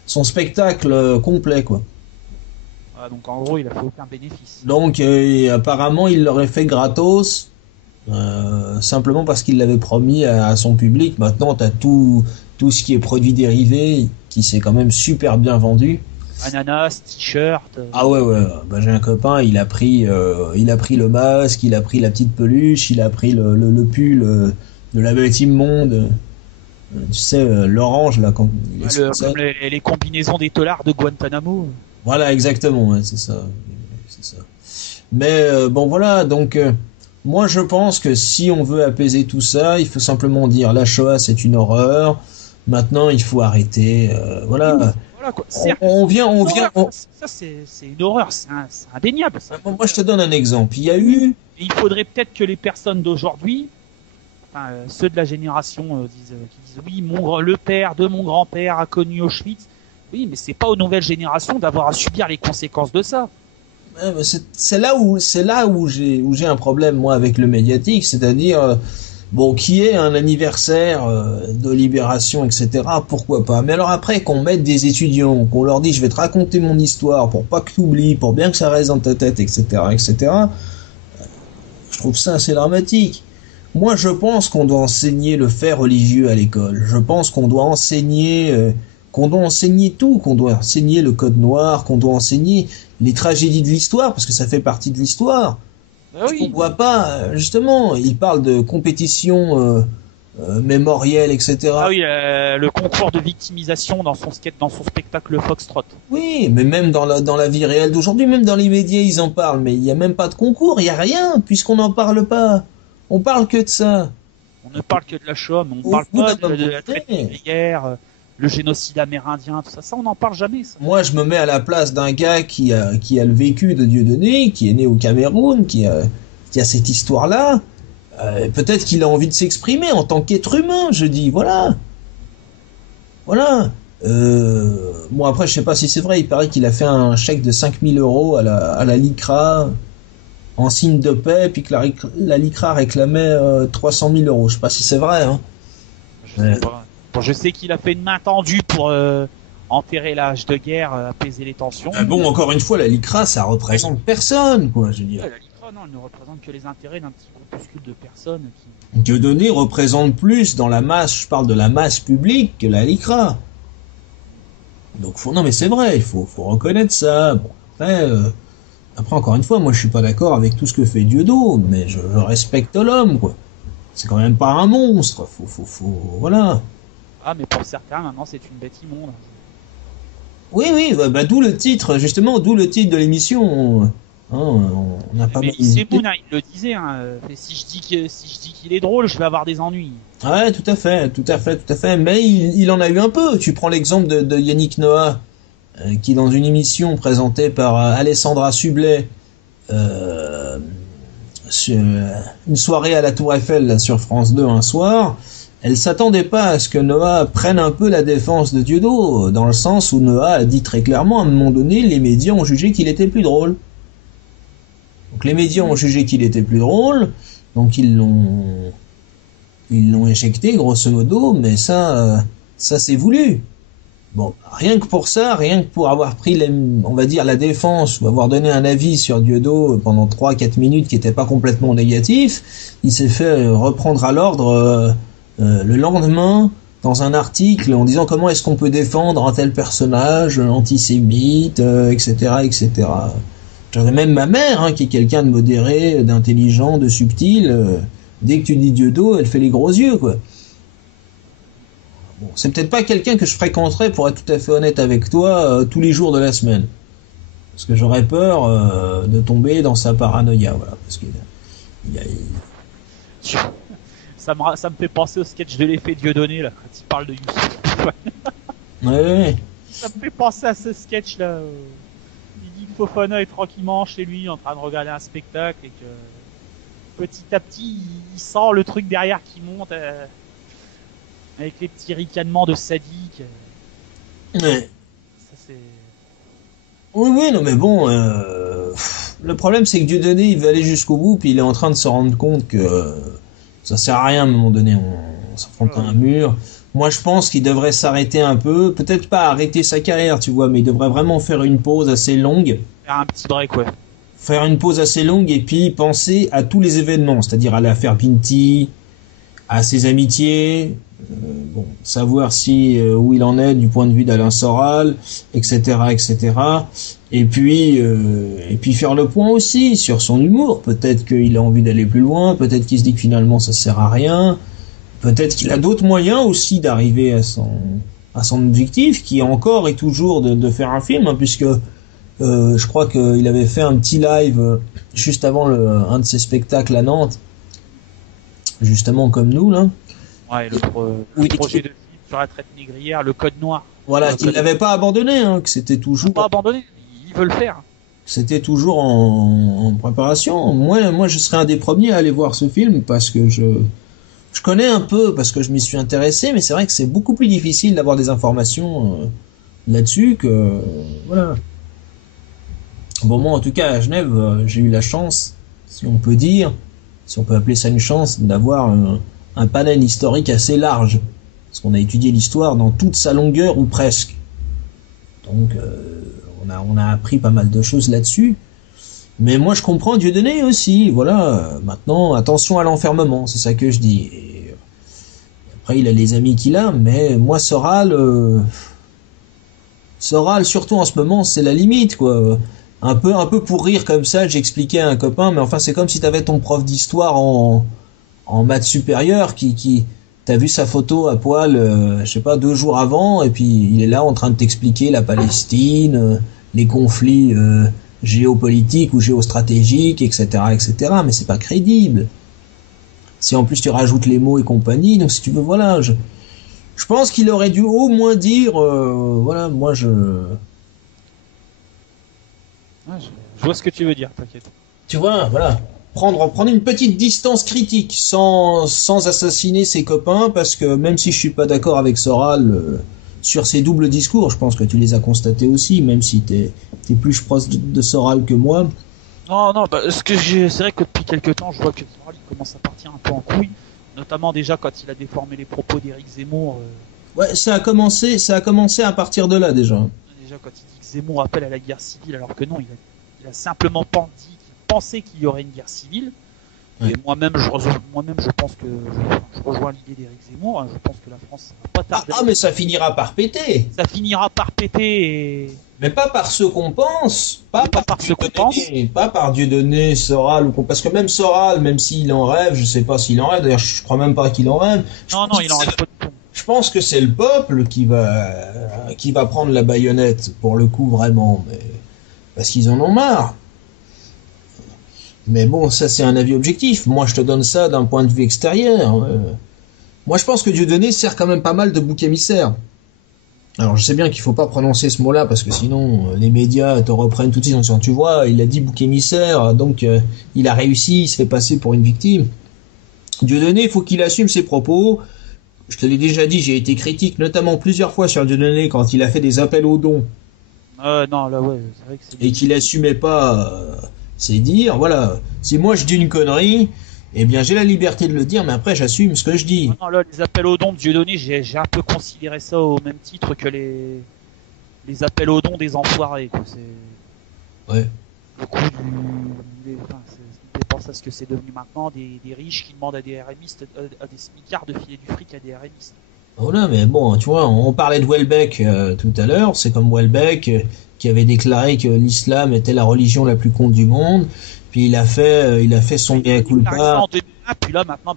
spectacle complet, quoi. Ah, donc en gros, il a fait aucun bénéfice. Donc apparemment, il l'aurait fait gratos, simplement parce qu'il l'avait promis à son public. Maintenant, t'as tout ce qui est produit dérivé, qui s'est quand même super bien vendu. Ananas, t-shirt. Ah ouais, ouais, bah, j'ai un copain, il a pris le masque, il a pris la petite peluche, il a pris le pull de la bête immonde. Tu sais, l'orange, là, quand il est sur scène. Comme les combinaisons des tolards de Guantanamo. Voilà, exactement, ouais, c'est ça. C'est ça. Mais bon, voilà, donc moi je pense que si on veut apaiser tout ça, il faut simplement dire la Shoah c'est une horreur. Maintenant, il faut arrêter. Voilà. Voilà quoi. Ça c'est une horreur, c'est indéniable. Ça. Moi, je te donne un exemple. Il y a eu. Et il faudrait peut-être que les personnes d'aujourd'hui, enfin, ceux de la génération qui disent oui, le père de mon grand-père a connu Auschwitz. Oui, mais c'est pas aux nouvelles générations d'avoir à subir les conséquences de ça. C'est là où j'ai un problème moi avec le médiatique, c'est-à-dire bon, qui est un anniversaire de libération, etc. Pourquoi pas. Mais alors après qu'on mette des étudiants, qu'on leur dit je vais te raconter mon histoire pour pas que tu oublies, pour bien que ça reste dans ta tête, etc., etc. Je trouve ça assez dramatique. Moi, je pense qu'on doit enseigner le fait religieux à l'école. Je pense qu'on doit enseigner tout, qu'on doit enseigner le code noir, qu'on doit enseigner les tragédies de l'histoire, parce que ça fait partie de l'histoire. Ah oui. On voit pas, justement, il parle de compétition mémorielle, etc. Ah oui, le concours de victimisation dans son spectacle Foxtrot. Oui, mais même dans la vie réelle d'aujourd'hui, même dans les médias, ils en parlent, mais il n'y a même pas de concours, il n'y a rien, puisqu'on n'en parle pas. On parle que de ça. On ne parle que de la Shoah, mais on parle pas de la traite négrière, le génocide amérindien, tout ça. Ça, on n'en parle jamais, ça. Moi, je me mets à la place d'un gars qui a le vécu de Dieudonné, qui est né au Cameroun, qui a cette histoire-là. Peut-être qu'il a envie de s'exprimer en tant qu'être humain, je dis, voilà. Voilà. Bon, après, je sais pas si c'est vrai, il paraît qu'il a fait un chèque de 5 000 euros à la LICRA en signe de paix, puis que la LICRA réclamait 300 000 euros. Je sais pas si c'est vrai, hein. Je sais pas. Bon, je sais qu'il a fait une main tendue pour enterrer l'âge de guerre, apaiser les tensions. Bon, encore une fois, la LICRA, ça représente personne, quoi, je veux dire. Ouais, la LICRA, non, elle ne représente que les intérêts d'un petit groupuscule de personnes qui... Dieudonné représente plus dans la masse, je parle de la masse publique, que la LICRA. Donc, non, mais c'est vrai, il faut reconnaître ça. Bon, après, encore une fois, moi, je suis pas d'accord avec tout ce que fait Dieudo, mais je respecte l'homme, quoi. C'est quand même pas un monstre, voilà. Ah, mais pour certains, maintenant, c'est une bête immonde. Oui, bah, d'où le titre, justement, d'où le titre de l'émission. Hein, on n'a pas mais c'est bon, hein, il le disait, hein, si je dis qu'il est drôle, je vais avoir des ennuis. Ouais, tout à fait. Mais il en a eu un peu. Tu prends l'exemple de Yannick Noah, qui dans une émission présentée par Alessandra Sublet, sur une soirée à la Tour Eiffel là, sur France 2 un soir, elle s'attendait pas à ce que Noah prenne un peu la défense de Dieudo, dans le sens où Noah a dit très clairement à un moment donné, les médias ont jugé qu'il était plus drôle. Donc les médias ont jugé qu'il était plus drôle, donc ils l'ont éjecté grosso modo, mais ça c'est voulu. Bon, rien que pour ça, rien que pour avoir pris on va dire la défense ou avoir donné un avis sur Dieudo pendant 3-4 minutes qui était pas complètement négatif, il s'est fait reprendre à l'ordre le lendemain dans un article en disant comment est-ce qu'on peut défendre un tel personnage antisémite, etc., etc. J'avais même ma mère, hein, qui est quelqu'un de modéré, d'intelligent, de subtil. Dès que tu dis Dieudo, elle fait les gros yeux, quoi. Bon, c'est peut-être pas quelqu'un que je fréquenterais, pour être tout à fait honnête avec toi, tous les jours de la semaine. Parce que j'aurais peur de tomber dans sa paranoïa, voilà. Parce que ça me fait penser au sketch de l'effet Dieudonné, là, quand il parle de Youssouf. Ouais. Ça me fait penser à ce sketch-là. Il dit que Fofana est tranquillement chez lui en train de regarder un spectacle et que petit à petit il sent le truc derrière qui monte avec les petits ricanements de sadique. Ouais. Ça, c'est... Oui, non mais bon, le problème c'est que Dieudonné il veut aller jusqu'au bout puis il est en train de se rendre compte que Ça sert à rien à un moment donné, on s'affronte à un mur. Moi, je pense qu'il devrait s'arrêter un peu, peut-être pas arrêter sa carrière, tu vois, mais il devrait vraiment faire une pause assez longue. Faire un petit break, ouais. Faire une pause assez longue et puis penser à tous les événements, c'est-à-dire à l'affaire Pinty, à ses amitiés, bon, savoir si où il en est du point de vue d'Alain Soral, etc., etc. Et puis faire le point aussi sur son humour. Peut-être qu'il a envie d'aller plus loin, peut-être qu'il se dit que finalement ça sert à rien, peut-être qu'il a d'autres moyens aussi d'arriver à son objectif, qui encore et toujours de faire un film, hein, puisque je crois qu'il avait fait un petit live juste avant un de ses spectacles à Nantes, justement comme nous là. Ouais, le projet de film sur la traite négrière, le code noir. Voilà, qu'il n'avait pas abandonné, hein, que c'était toujours. Pas abandonné, ils veulent le faire. C'était toujours en préparation. Moi, je serais un des premiers à aller voir ce film parce que je connais un peu, parce que je m'y suis intéressé, mais c'est vrai que c'est beaucoup plus difficile d'avoir des informations là-dessus que voilà. Bon, moi, en tout cas, à Genève, j'ai eu la chance, si on peut dire, si on peut appeler ça une chance, d'avoir un panel historique assez large. Parce qu'on a étudié l'histoire dans toute sa longueur, ou presque. Donc, on a appris pas mal de choses là-dessus. Mais moi, je comprends Dieudonné aussi. Voilà. Maintenant, attention à l'enfermement, c'est ça que je dis. Et après, il a les amis qu'il a, mais moi, Soral, surtout en ce moment, c'est la limite, quoi. Un peu pour rire comme ça, j'expliquais à un copain, mais enfin, c'est comme si t'avais ton prof d'histoire en maths supérieur t'as vu sa photo à poil, je sais pas, 2 jours avant, et puis il est là en train de t'expliquer la Palestine, les conflits géopolitiques ou géostratégiques, etc., etc. Mais c'est pas crédible. Si en plus tu rajoutes les mots et compagnie, donc si tu veux, voilà, je pense qu'il aurait dû au moins dire, voilà, moi je. Ouais, je vois ce que tu veux dire, t'inquiète. Tu vois, voilà. Prendre une petite distance critique sans assassiner ses copains, parce que même si je suis pas d'accord avec Soral sur ses doubles discours, je pense que tu les as constatés aussi, même si t'es plus proche de Soral que moi. Non, c'est vrai que depuis quelques temps, je vois que Soral il commence à partir un peu en couille, notamment déjà quand il a déformé les propos d'Éric Zemmour. Ouais, ça a commencé à partir de là déjà. Déjà quand il dit que Zemmour appelle à la guerre civile, alors que non, il a simplement dit qu'il pensait qu'il y aurait une guerre civile. Ouais. Et moi-même, je pense que je rejoins l'idée d'Éric Zemmour. Je pense que la France va pas tarder. Ah, mais ça finira par péter. Ça finira par péter. Mais pas par ceux qu'on pense, pas par ceux qu'on pense, pas par Dieudonné, Soral ou parce que même Soral, même s'il en rêve, je sais pas s'il en rêve. D'ailleurs, je crois même pas qu'il en rêve. Non, il en rêve pas du tout. Je pense que c'est le peuple qui va prendre la baïonnette pour le coup vraiment, mais parce qu'ils en ont marre. Mais bon, ça c'est un avis objectif. Moi, je te donne ça d'un point de vue extérieur. Moi, je pense que Dieudonné sert quand même pas mal de bouc émissaire. Alors, je sais bien qu'il faut pas prononcer ce mot-là parce que sinon les médias te reprennent tout de suite en disant, tu vois, il a dit bouc émissaire, donc il a réussi, il se fait passer pour une victime. Dieudonné, il faut qu'il assume ses propos. Je te l'ai déjà dit, j'ai été critique, notamment plusieurs fois sur Dieudonné quand il a fait des appels aux dons. Non, là, ouais, c'est vrai que c'est... Et qu'il assumait pas ses dires. Voilà. Si moi je dis une connerie, eh bien j'ai la liberté de le dire, mais après j'assume ce que je dis. Non, là, les appels aux dons de Dieudonné, j'ai un peu considéré ça au même titre que les appels aux dons des enfoirés, quoi. C'est... Ouais. Le coup pense à ce que c'est devenu maintenant, des riches qui demandent à des RMistes, à des smicards de filer du fric à des RMistes. Voilà, mais bon, tu vois, on parlait de Houellebecq tout à l'heure, c'est comme Houellebecq qui avait déclaré que l'islam était la religion la plus con du monde, puis il a fait son mea culpa. Puis là, maintenant,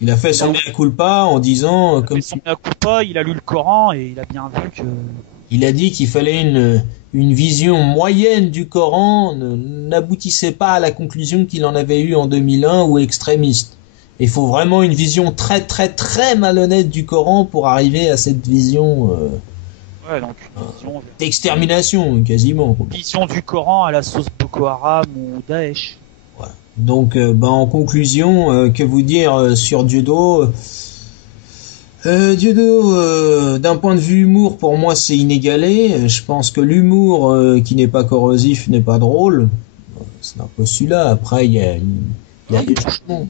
il a fait son mea culpa en disant... son mea culpa, il a lu le Coran et il a bien vu que... Il a dit qu'il fallait une vision moyenne du Coran n'aboutissait pas à la conclusion qu'il en avait eu en 2001 ou extrémiste. Il faut vraiment une vision très très très malhonnête du Coran pour arriver à cette vision donc une vision d'extermination quasiment. Une vision du Coran à la sauce Boko Haram ou Daesh. Ouais. Donc en conclusion, que vous dire sur Dieudo d'un point de vue humour, pour moi, c'est inégalé. Je pense que l'humour qui n'est pas corrosif n'est pas drôle. C'est un peu celui-là. Après, il y a des changements.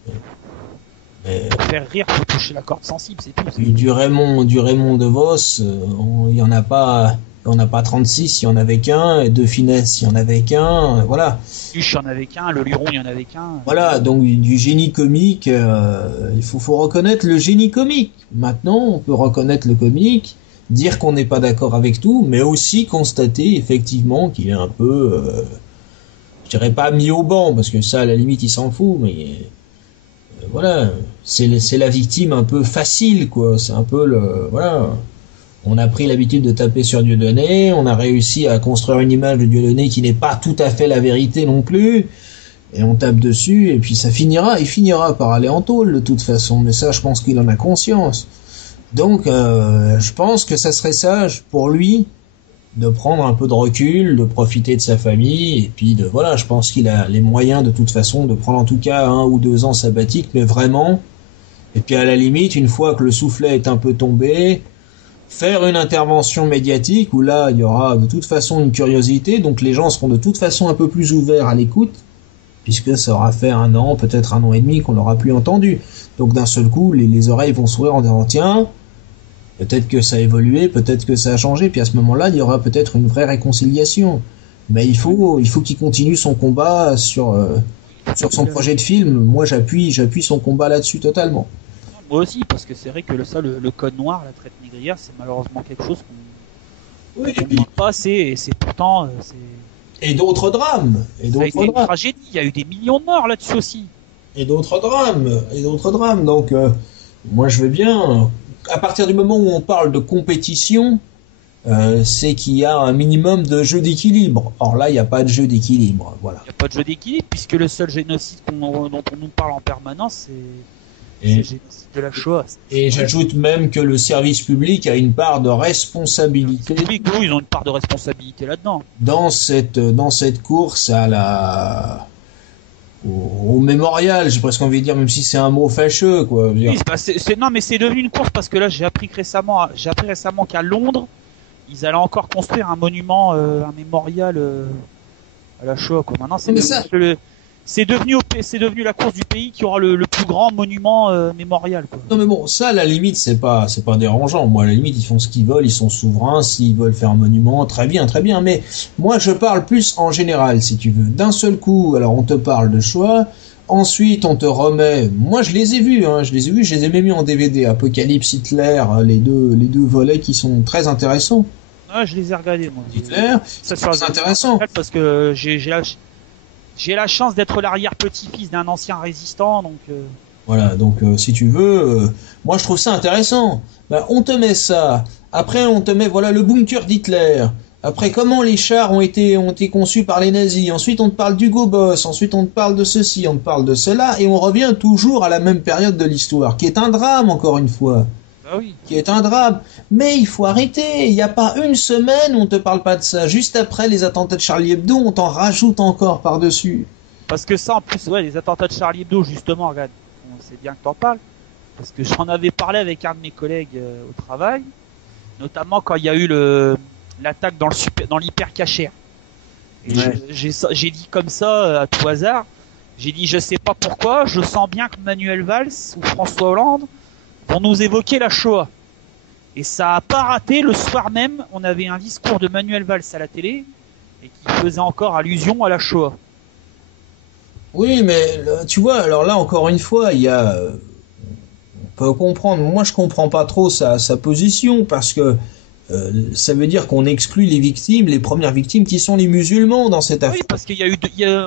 Mais Pour faire rire, faut toucher la corde sensible, c'est tout. du Raymond DeVos, il y en a pas. Il n'y en a pas 36, il y en avait qu'un, et De Funès, il y en avait qu'un, voilà. Luche, il y en avait qu'un, le Luron, il y en avait qu'un. Voilà, donc du génie comique, il faut reconnaître le génie comique. Maintenant, on peut reconnaître le comique, dire qu'on n'est pas d'accord avec tout, mais aussi constater effectivement qu'il est un peu, je dirais pas mis au banc, parce que ça, à la limite, il s'en fout, mais voilà, c'est la victime un peu facile, quoi. C'est un peu le, voilà. On a pris l'habitude de taper sur Dieudonné, on a réussi à construire une image de Dieudonné qui n'est pas tout à fait la vérité non plus, et on tape dessus, et puis il finira par aller en tôle de toute façon, mais ça je pense qu'il en a conscience. Donc je pense que ça serait sage pour lui de prendre un peu de recul, de profiter de sa famille, et puis voilà, je pense qu'il a les moyens de toute façon de prendre en tout cas 1 ou 2 ans sabbatique, mais vraiment, et puis à la limite, une fois que le soufflet est un peu tombé, faire une intervention médiatique où là il y aura de toute façon une curiosité, donc les gens seront de toute façon un peu plus ouverts à l'écoute, puisque ça aura fait 1 an, peut-être 1 an et demi qu'on l'aura plus entendu. Donc d'un seul coup, les oreilles vont s'ouvrir en disant tiens, peut-être que ça a évolué, peut-être que ça a changé, puis à ce moment-là, il y aura peut-être une vraie réconciliation. Mais il faut qu'il continue son combat sur son projet de film. Moi, j'appuie son combat là-dessus totalement. Moi aussi, parce que c'est vrai que le code noir, la traite négrière, c'est malheureusement quelque chose Oui, qu'on ne dit pas assez, et c'est pourtant, et d'autres drames, ça a été une tragédie, il y a eu des millions de morts là-dessus aussi. Et d'autres drames. Donc, moi, je veux bien. À partir du moment où on parle de compétition, c'est qu'il y a un minimum de jeu d'équilibre. Or là, il n'y a pas de jeu d'équilibre. Voilà. Il n'y a pas de jeu d'équilibre, puisque le seul génocide dont on nous parle en permanence, c'est Et, le génocide de la Shoah. et j'ajoute même que le service public a une part de responsabilité Oui, ils ont une part de responsabilité là-dedans. dans cette course au mémorial. J'ai presque envie de dire, même si c'est un mot fâcheux, quoi. Oui, non, mais c'est devenu une course parce que là, j'ai appris récemment qu'à Londres, ils allaient encore construire un monument, un mémorial à la Shoah, quoi. Maintenant, c'est devenu la course du pays qui aura le plus grand monument mémorial, quoi. Non mais bon, ça à la limite c'est pas dérangeant. Moi à la limite ils font ce qu'ils veulent, ils sont souverains. S'ils veulent faire un monument, très bien. Mais moi je parle plus en général, si tu veux. D'un seul coup, alors on te parle de Shoah. Ensuite, on te remet. Moi, je les ai vus. Je les ai même mis en DVD. Apocalypse Hitler, les deux volets qui sont très intéressants. Ouais, je les ai regardés, moi. Hitler, c'est intéressant. Parce que j'ai la chance d'être l'arrière-petit-fils d'un ancien résistant, donc. Voilà, donc si tu veux, moi je trouve ça intéressant. Ben, on te met ça. Après, on te met voilà le bunker d'Hitler. Après, comment les chars ont été conçus par les nazis. Ensuite, on te parle d'Hugo Boss. Ensuite, on te parle de ceci, on te parle de cela. Et on revient toujours à la même période de l'histoire, qui est un drame, encore une fois. Ah oui. Qui est un drame. Mais il faut arrêter. Il n'y a pas une semaine où on te parle pas de ça. Juste après les attentats de Charlie Hebdo, on t'en rajoute encore par-dessus. Parce que ça, en plus, ouais, les attentats de Charlie Hebdo, justement, regarde, c'est bien que t'en parles. Parce que j'en avais parlé avec un de mes collègues au travail. Notamment quand il y a eu l'attaque dans l'hyper cachère. Et Ouais. j'ai dit comme ça à tout hasard. J'ai dit je sais pas pourquoi, je sens bien que Manuel Valls ou François Hollande vont nous évoquer la Shoah. Et ça a pas raté. Le soir même, on avait un discours de Manuel Valls à la télé et qui faisait encore allusion à la Shoah. Oui, mais tu vois, alors là encore une fois, il y a, on peut comprendre. Moi, je comprends pas trop sa position parce que ça veut dire qu'on exclut les premières victimes qui sont les musulmans dans cette affaire. Oui, parce qu'il y a eu,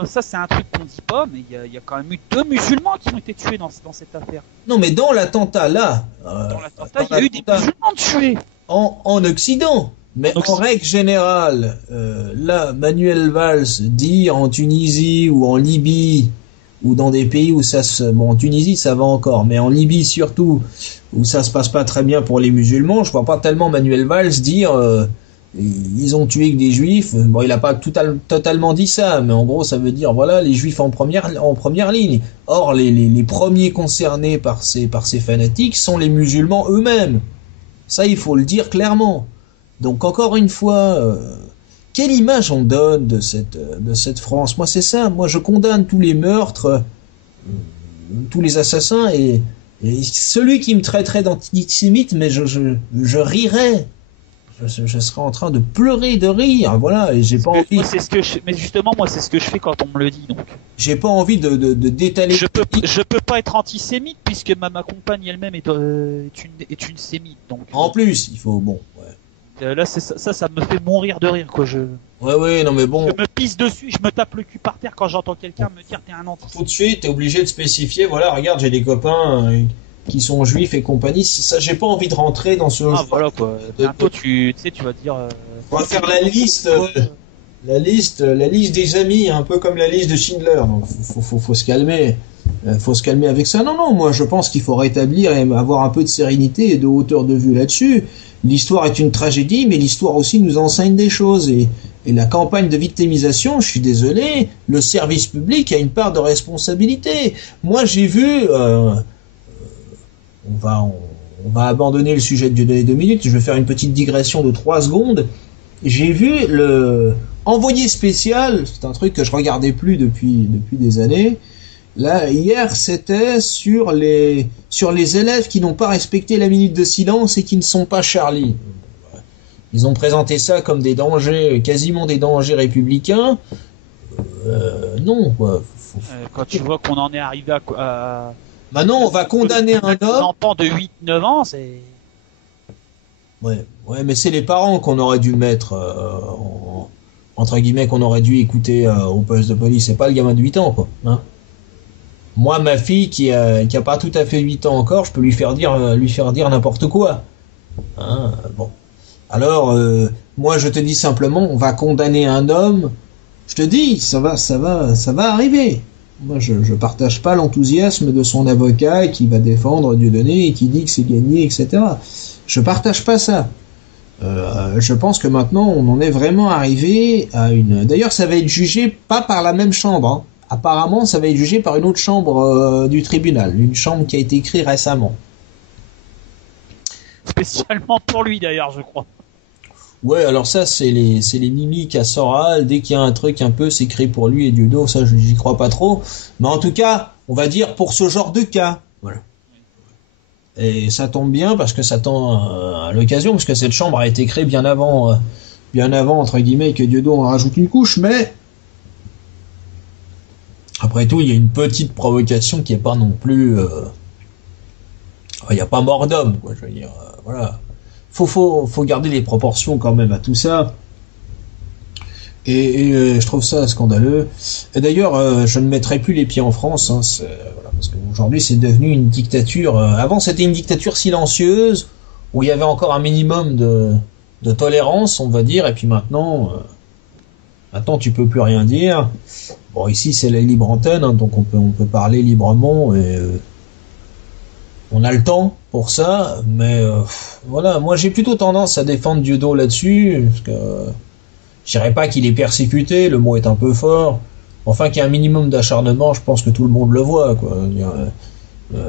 ça c'est un truc qu'on dit pas, mais il y a quand même eu 2 musulmans qui ont été tués dans cette affaire. Non, mais dans l'attentat là, Dans l'attentat, il y a eu des musulmans tués. En Occident. Mais en règle générale, là, Manuel Valls dit en Tunisie ou en Libye ou dans des pays où bon, en Tunisie ça va encore, mais en Libye surtout, où ça se passe pas très bien pour les musulmans, je vois pas tellement Manuel Valls dire ils ont tué que des juifs. Bon, il a pas totalement dit ça, mais en gros ça veut dire voilà les juifs en première ligne. Or les premiers concernés par ces fanatiques sont les musulmans eux-mêmes. Ça il faut le dire clairement. Donc encore une fois, quelle image on donne de cette France? Moi c'est ça, moi je condamne tous les meurtres, tous les assassins, et Et celui qui me traiterait d'antisémite, mais je rirais. Je serais en train de pleurer de rire, voilà, et j'ai pas envie. Moi, mais justement, moi, c'est ce que je fais quand on me le dit, donc. J'ai pas envie de d'étaler. Je peux pas être antisémite puisque ma compagne elle-même est une sémite, donc. En plus, il faut, bon, ouais. Là, ça me fait mourir de rire, quoi. Ouais, non, mais bon. Je me pisse dessus, je me tape le cul par terre quand j'entends quelqu'un me dire t'es un antisémite. Tout de suite, t'es obligé de spécifier, voilà, regarde, j'ai des copains qui sont juifs et compagnie, ça, j'ai pas envie de rentrer dans ce... Ah, voilà, quoi. Bientôt, tu sais, tu vas dire... On va faire la liste des amis, un peu comme la liste de Schindler, donc faut se calmer. Faut se calmer avec ça. Non, moi je pense qu'il faut rétablir et avoir un peu de sérénité et de hauteur de vue là-dessus. L'histoire est une tragédie, mais l'histoire aussi nous enseigne des choses. Et la campagne de victimisation, je suis désolé, le service public a une part de responsabilité. Moi j'ai vu... On va abandonner le sujet de Dieudonné 2 minutes, je vais faire une petite digression de 3 secondes. J'ai vu le envoyé spécial, c'est un truc que je regardais plus depuis des années. Là, hier, c'était sur les élèves qui n'ont pas respecté la minute de silence et qui ne sont pas Charlie. Ils ont présenté ça comme des dangers, quasiment des dangers républicains. Non, quoi. Quand tu vois qu'on en est arrivé à maintenant, on va condamner un homme. Un enfant de 8-9 ans, c'est... Ouais, mais c'est les parents qu'on aurait dû mettre, entre guillemets, qu'on aurait dû écouter au poste de police. C'est pas le gamin de 8 ans, quoi. Hein. Moi, ma fille qui a pas tout à fait 8 ans encore, je peux lui faire dire n'importe quoi. Hein, bon. Alors, moi, je te dis simplement, on va condamner un homme. Je te dis, ça va arriver. Moi, je partage pas l'enthousiasme de son avocat qui va défendre Dieudonné et qui dit que c'est gagné, etc. Je partage pas ça. Je pense que maintenant, on en est vraiment arrivé à une... D'ailleurs, ça va être jugé pas par la même chambre. Hein. Apparemment, ça va être jugé par une autre chambre du tribunal. Une chambre qui a été créée récemment. Spécialement pour lui, d'ailleurs, je crois. Ouais, alors ça, c'est les mimiques à Soral. Dès qu'il y a un truc un peu, c'est créé pour lui et Dieudonné. Ça, j'y crois pas trop. Mais en tout cas, on va dire pour ce genre de cas. Voilà. Et ça tombe bien parce que ça tombe à l'occasion, parce que cette chambre a été créée bien avant, entre guillemets, que Dieudonné en rajoute une couche. Mais après tout, il y a une petite provocation qui est pas non plus... il n'y a pas mort d'homme, quoi. Je veux dire, voilà. Faut garder les proportions quand même à tout ça. Et je trouve ça scandaleux. Et d'ailleurs, je ne mettrai plus les pieds en France, hein, voilà, parce qu'aujourd'hui c'est devenu une dictature. Avant c'était une dictature silencieuse où il y avait encore un minimum de tolérance, on va dire. Et puis maintenant tu peux plus rien dire. Bon, ici c'est la libre antenne, hein, donc on peut parler librement et on a le temps pour ça, mais voilà, moi j'ai plutôt tendance à défendre Dieudonné là-dessus, parce que je dirais pas qu'il est persécuté, le mot est un peu fort, enfin qu'il y a un minimum d'acharnement, je pense que tout le monde le voit, quoi.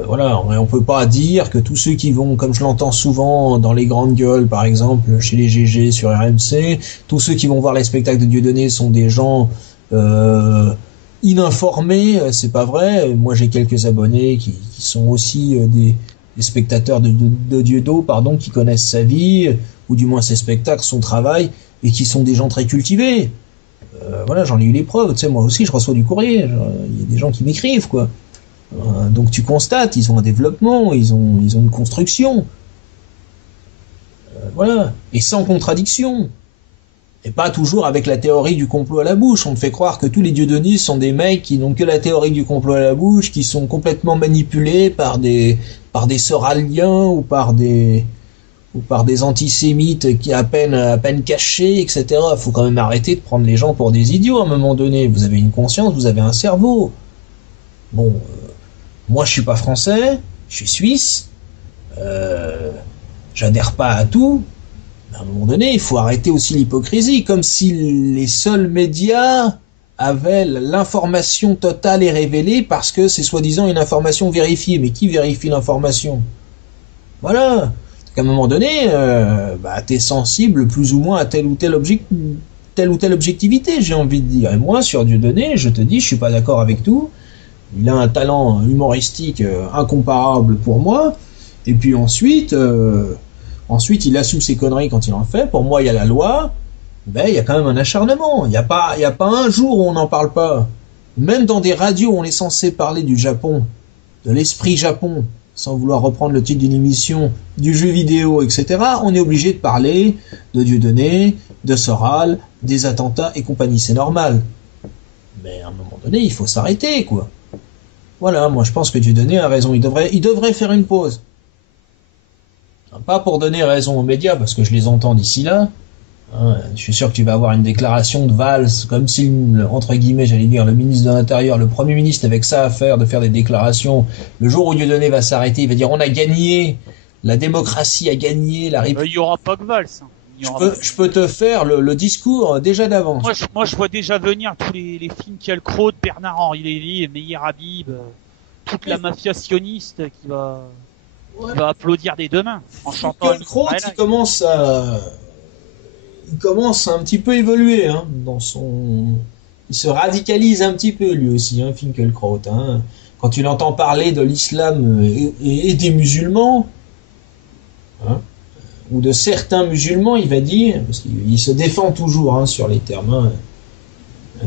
Voilà, on peut pas dire que tous ceux qui vont, comme je l'entends souvent dans les grandes gueules, par exemple, chez les GG sur RMC, tous ceux qui vont voir les spectacles de Dieudonné sont des gens ininformés, c'est pas vrai. Moi j'ai quelques abonnés qui sont aussi des spectateurs de Dieudonné, pardon, qui connaissent sa vie, ou du moins ses spectacles, son travail, et qui sont des gens très cultivés. Voilà, j'en ai eu les preuves, tu sais, moi aussi je reçois du courrier, il y a des gens qui m'écrivent, quoi. Donc tu constates, ils ont un développement, ils ont une construction. Voilà, et sans contradiction. Et pas toujours avec la théorie du complot à la bouche. On te fait croire que tous les Dieudonné sont des mecs qui n'ont que la théorie du complot à la bouche, qui sont complètement manipulés par des soraliens ou par des antisémites qui à peine cachés, etc. Faut quand même arrêter de prendre les gens pour des idiots à un moment donné. Vous avez une conscience, vous avez un cerveau. Bon, moi je suis pas français, je suis suisse, j'adhère pas à tout. À un moment donné, il faut arrêter aussi l'hypocrisie, comme si les seuls médias avaient l'information totale et révélée parce que c'est soi-disant une information vérifiée. Mais qui vérifie l'information? Voilà. À un moment donné, t'es sensible plus ou moins à telle ou telle objectivité, j'ai envie de dire. Et moi, sur Dieudonné, je te dis, je suis pas d'accord avec tout, Il a un talent humoristique incomparable pour moi. Et puis ensuite, il assume ses conneries quand il en fait. Pour moi, il y a la loi. Ben, il y a quand même un acharnement. Il y a pas un jour où on n'en parle pas. Même dans des radios où on est censé parler du Japon, de l'esprit Japon, sans vouloir reprendre le titre d'une émission, du jeu vidéo, etc., on est obligé de parler de Dieudonné, de Soral, des attentats et compagnie. C'est normal. Mais à un moment donné, il faut s'arrêter, quoi. Voilà, moi je pense que Dieudonné a raison. Il devrait faire une pause. Pas pour donner raison aux médias, parce que je les entends d'ici là. Je suis sûr que tu vas avoir une déclaration de Valls, comme si, entre guillemets, j'allais dire, le ministre de l'Intérieur, le Premier ministre, avec ça à faire, de faire des déclarations. Le jour où Dieudonné va s'arrêter, il va dire on a gagné, la démocratie a gagné, la République. Il y aura pas que Valls. Je peux te faire le discours déjà d'avance. Moi, je vois déjà venir tous les Finkielkraut, Bernard-Henri Lévy, Meir Habib, toute la mafia sioniste qui va applaudir des deux mains en chantant. Finkielkraut, il commence à un petit peu évoluer, hein, il se radicalise un petit peu lui aussi, hein, Finkielkraut, hein. Quand tu l'entends parler de l'islam et des musulmans, hein, ou de certains musulmans, il va dire, parce qu'il se défend toujours, hein, sur les termes, hein.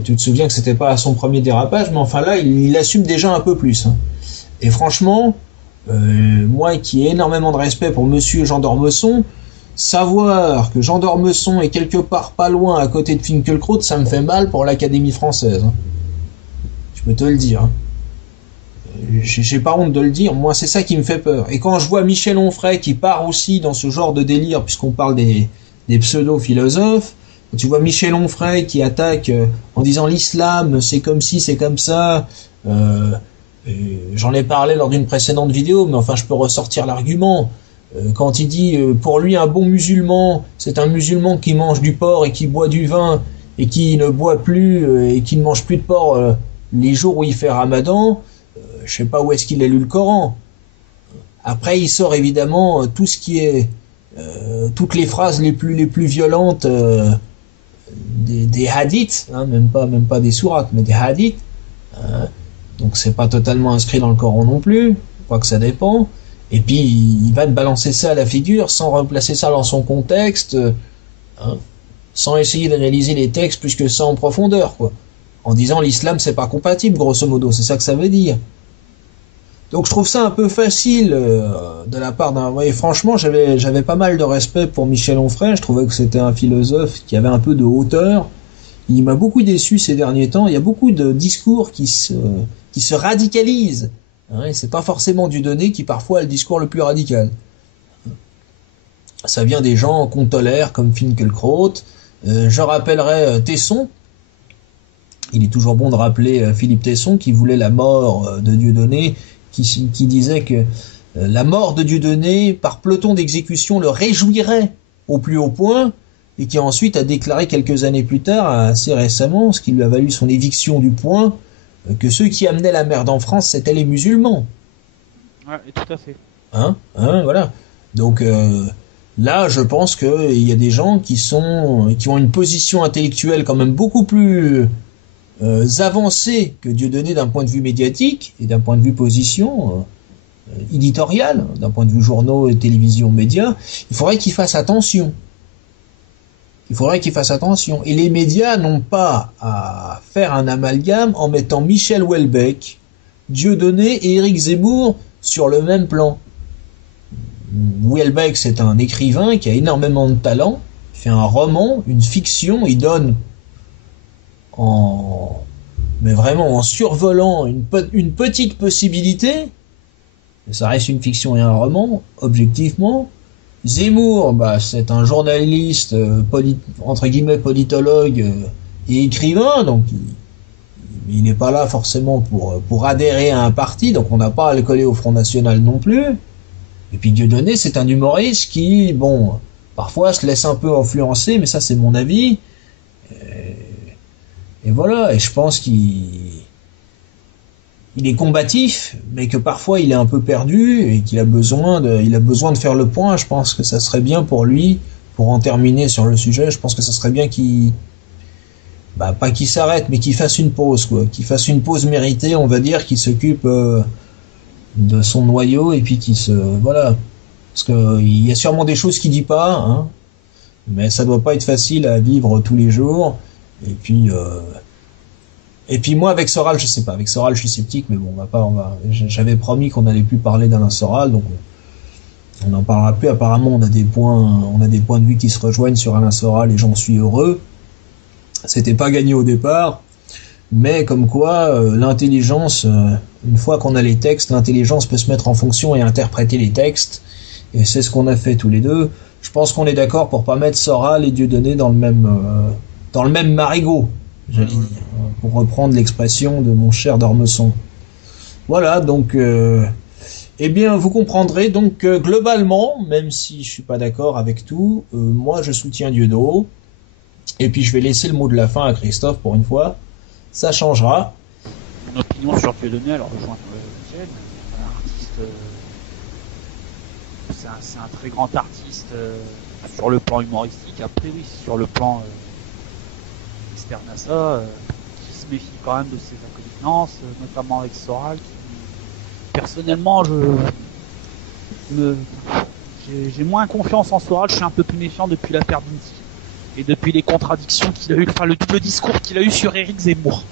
Tu te souviens que c'était pas à son premier dérapage, mais enfin là, il assume déjà un peu plus, hein. Et franchement, moi qui ai énormément de respect pour monsieur Jean d'Ormesson, savoir que Jean d'Ormesson est quelque part pas loin à côté de Finkielkraut, ça me fait mal pour l'Académie française, hein. Je peux te le dire, hein. J'ai pas honte de le dire, moi c'est ça qui me fait peur. Et quand je vois Michel Onfray qui part aussi dans ce genre de délire, puisqu'on parle des pseudo-philosophes, quand tu vois Michel Onfray qui attaque en disant l'islam c'est comme ci, c'est comme ça, j'en ai parlé lors d'une précédente vidéo, mais enfin je peux ressortir l'argument. Quand il dit pour lui un bon musulman, c'est un musulman qui mange du porc et qui boit du vin et qui ne boit plus et qui ne mange plus de porc les jours où il fait Ramadan, je sais pas où est-ce qu'il a lu le Coran. Après il sort évidemment tout ce qui est toutes les phrases les plus violentes des hadiths, hein, même pas des sourates, mais des hadiths. Donc c'est pas totalement inscrit dans le Coran non plus, quoi que ça dépend. Et puis il va te balancer ça à la figure sans replacer ça dans son contexte, hein, sans essayer d'analyser les textes plus que ça en profondeur, quoi. En disant l'islam c'est pas compatible, grosso modo, c'est ça que ça veut dire. Donc je trouve ça un peu facile de la part d'un... Ouais, franchement, j'avais pas mal de respect pour Michel Onfray, je trouvais que c'était un philosophe qui avait un peu de hauteur. Il m'a beaucoup déçu ces derniers temps, il y a beaucoup de discours qui se radicalisent. Hein, c'est pas forcément Dieudonné qui parfois a le discours le plus radical. Ça vient des gens qu'on tolère comme Finkielkraut. Je rappellerai Tesson. Il est toujours bon de rappeler Philippe Tesson qui voulait la mort de Dieudonné, qui disait que la mort de Dieudonné par peloton d'exécution le réjouirait au plus haut point, et qui ensuite a déclaré quelques années plus tard, assez récemment, ce qui lui a valu son éviction du point, que ceux qui amenaient la merde en France, c'était les musulmans. Ouais, tout à fait. Voilà. Donc là, je pense qu'il y a des gens qui ont une position intellectuelle quand même beaucoup plus avancée que Dieudonné d'un point de vue médiatique et d'un point de vue position éditoriale, d'un point de vue journaux, télévision, médias. Il faudrait qu'ils fassent attention. Et les médias n'ont pas à faire un amalgame en mettant Michel Houellebecq, Dieudonné et Éric Zemmour sur le même plan. Houellebecq, c'est un écrivain qui a énormément de talent, il fait un roman, une fiction, il donne mais vraiment en survolant une petite possibilité, ça reste une fiction et un roman, objectivement. Zemmour, c'est un journaliste, entre guillemets politologue et écrivain, donc il n'est pas là forcément pour adhérer à un parti, donc on n'a pas à le coller au Front National non plus. Et puis Dieudonné, c'est un humoriste qui, parfois se laisse un peu influencer, mais ça c'est mon avis. Et voilà, et je pense qu'il est combatif, mais que parfois il est un peu perdu et qu'il a besoin de faire le point. Je pense que ça serait bien pour lui, pour en terminer sur le sujet, je pense que ça serait bien qu'il bah pas qu'il s'arrête, mais qu'il fasse une pause, quoi. Qu'il fasse une pause méritée, on va dire, qu'il s'occupe de son noyau et puis qu'il se... Voilà. Parce que il y a sûrement des choses qu'il dit pas, hein, mais ça doit pas être facile à vivre tous les jours. Et puis moi avec Soral, je sais pas. Avec Soral, je suis sceptique, mais bon, j'avais promis qu'on allait plus parler d'Alain Soral, donc on n'en parlera plus. Apparemment, on a des points de vue qui se rejoignent sur Alain Soral et j'en suis heureux. C'était pas gagné au départ, mais comme quoi l'intelligence, une fois qu'on a les textes, l'intelligence peut se mettre en fonction et interpréter les textes. Et c'est ce qu'on a fait tous les deux. Je pense qu'on est d'accord pour pas mettre Soral et Dieudonné dans le même marigot, j'allais dire, pour reprendre l'expression de mon cher Dormesson. Voilà, donc, eh bien, vous comprendrez donc globalement, même si je suis pas d'accord avec tout, moi je soutiens Dieudonné. Et puis je vais laisser le mot de la fin à Christophe pour une fois. Ça changera. Mon opinion sur Dieudonné, alors rejoindre Michel, un artiste. C'est un très grand artiste sur le plan humoristique. Après, oui, sur le plan externe à ça, qui se méfie quand même de ses accointances, notamment avec Soral. Personnellement, j'ai moins confiance en Soral. Je suis un peu plus méfiant depuis l'affaire Vinci et depuis les contradictions qu'il a eu, enfin le double discours qu'il a eu sur Éric Zemmour.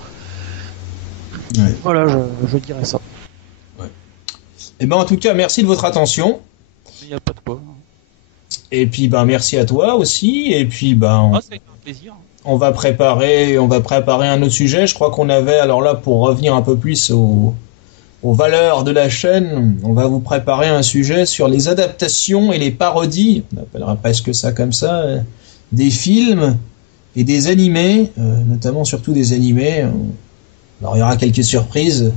Ouais. Voilà, je dirais ça. Ouais. Et ben en tout cas, merci de votre attention. Il n'y a pas de quoi. Et puis ben merci à toi aussi. Et puis ben c'est un plaisir. On va préparer un autre sujet. Je crois qu'on avait, alors là, pour revenir un peu plus aux valeurs de la chaîne, on va vous préparer un sujet sur les adaptations et les parodies, on appellera presque ça comme ça, des films et des animés, notamment surtout des animés. Alors il y aura quelques surprises.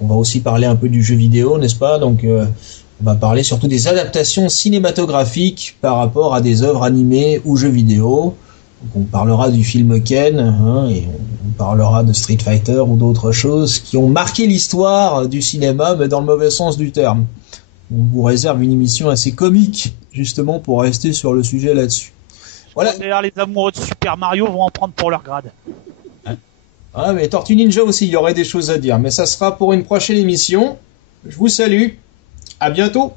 On va aussi parler un peu du jeu vidéo, n'est-ce pas? Donc on va parler surtout des adaptations cinématographiques par rapport à des œuvres animées ou jeux vidéo. Donc on parlera du film Ken, hein, et on parlera de Street Fighter ou d'autres choses qui ont marqué l'histoire du cinéma, mais dans le mauvais sens du terme. On vous réserve une émission assez comique, justement, pour rester sur le sujet là-dessus. Voilà. D'ailleurs, les amoureux de Super Mario vont en prendre pour leur grade. Ah, mais Tortue Ninja aussi, il y aurait des choses à dire. Mais ça sera pour une prochaine émission. Je vous salue. À bientôt.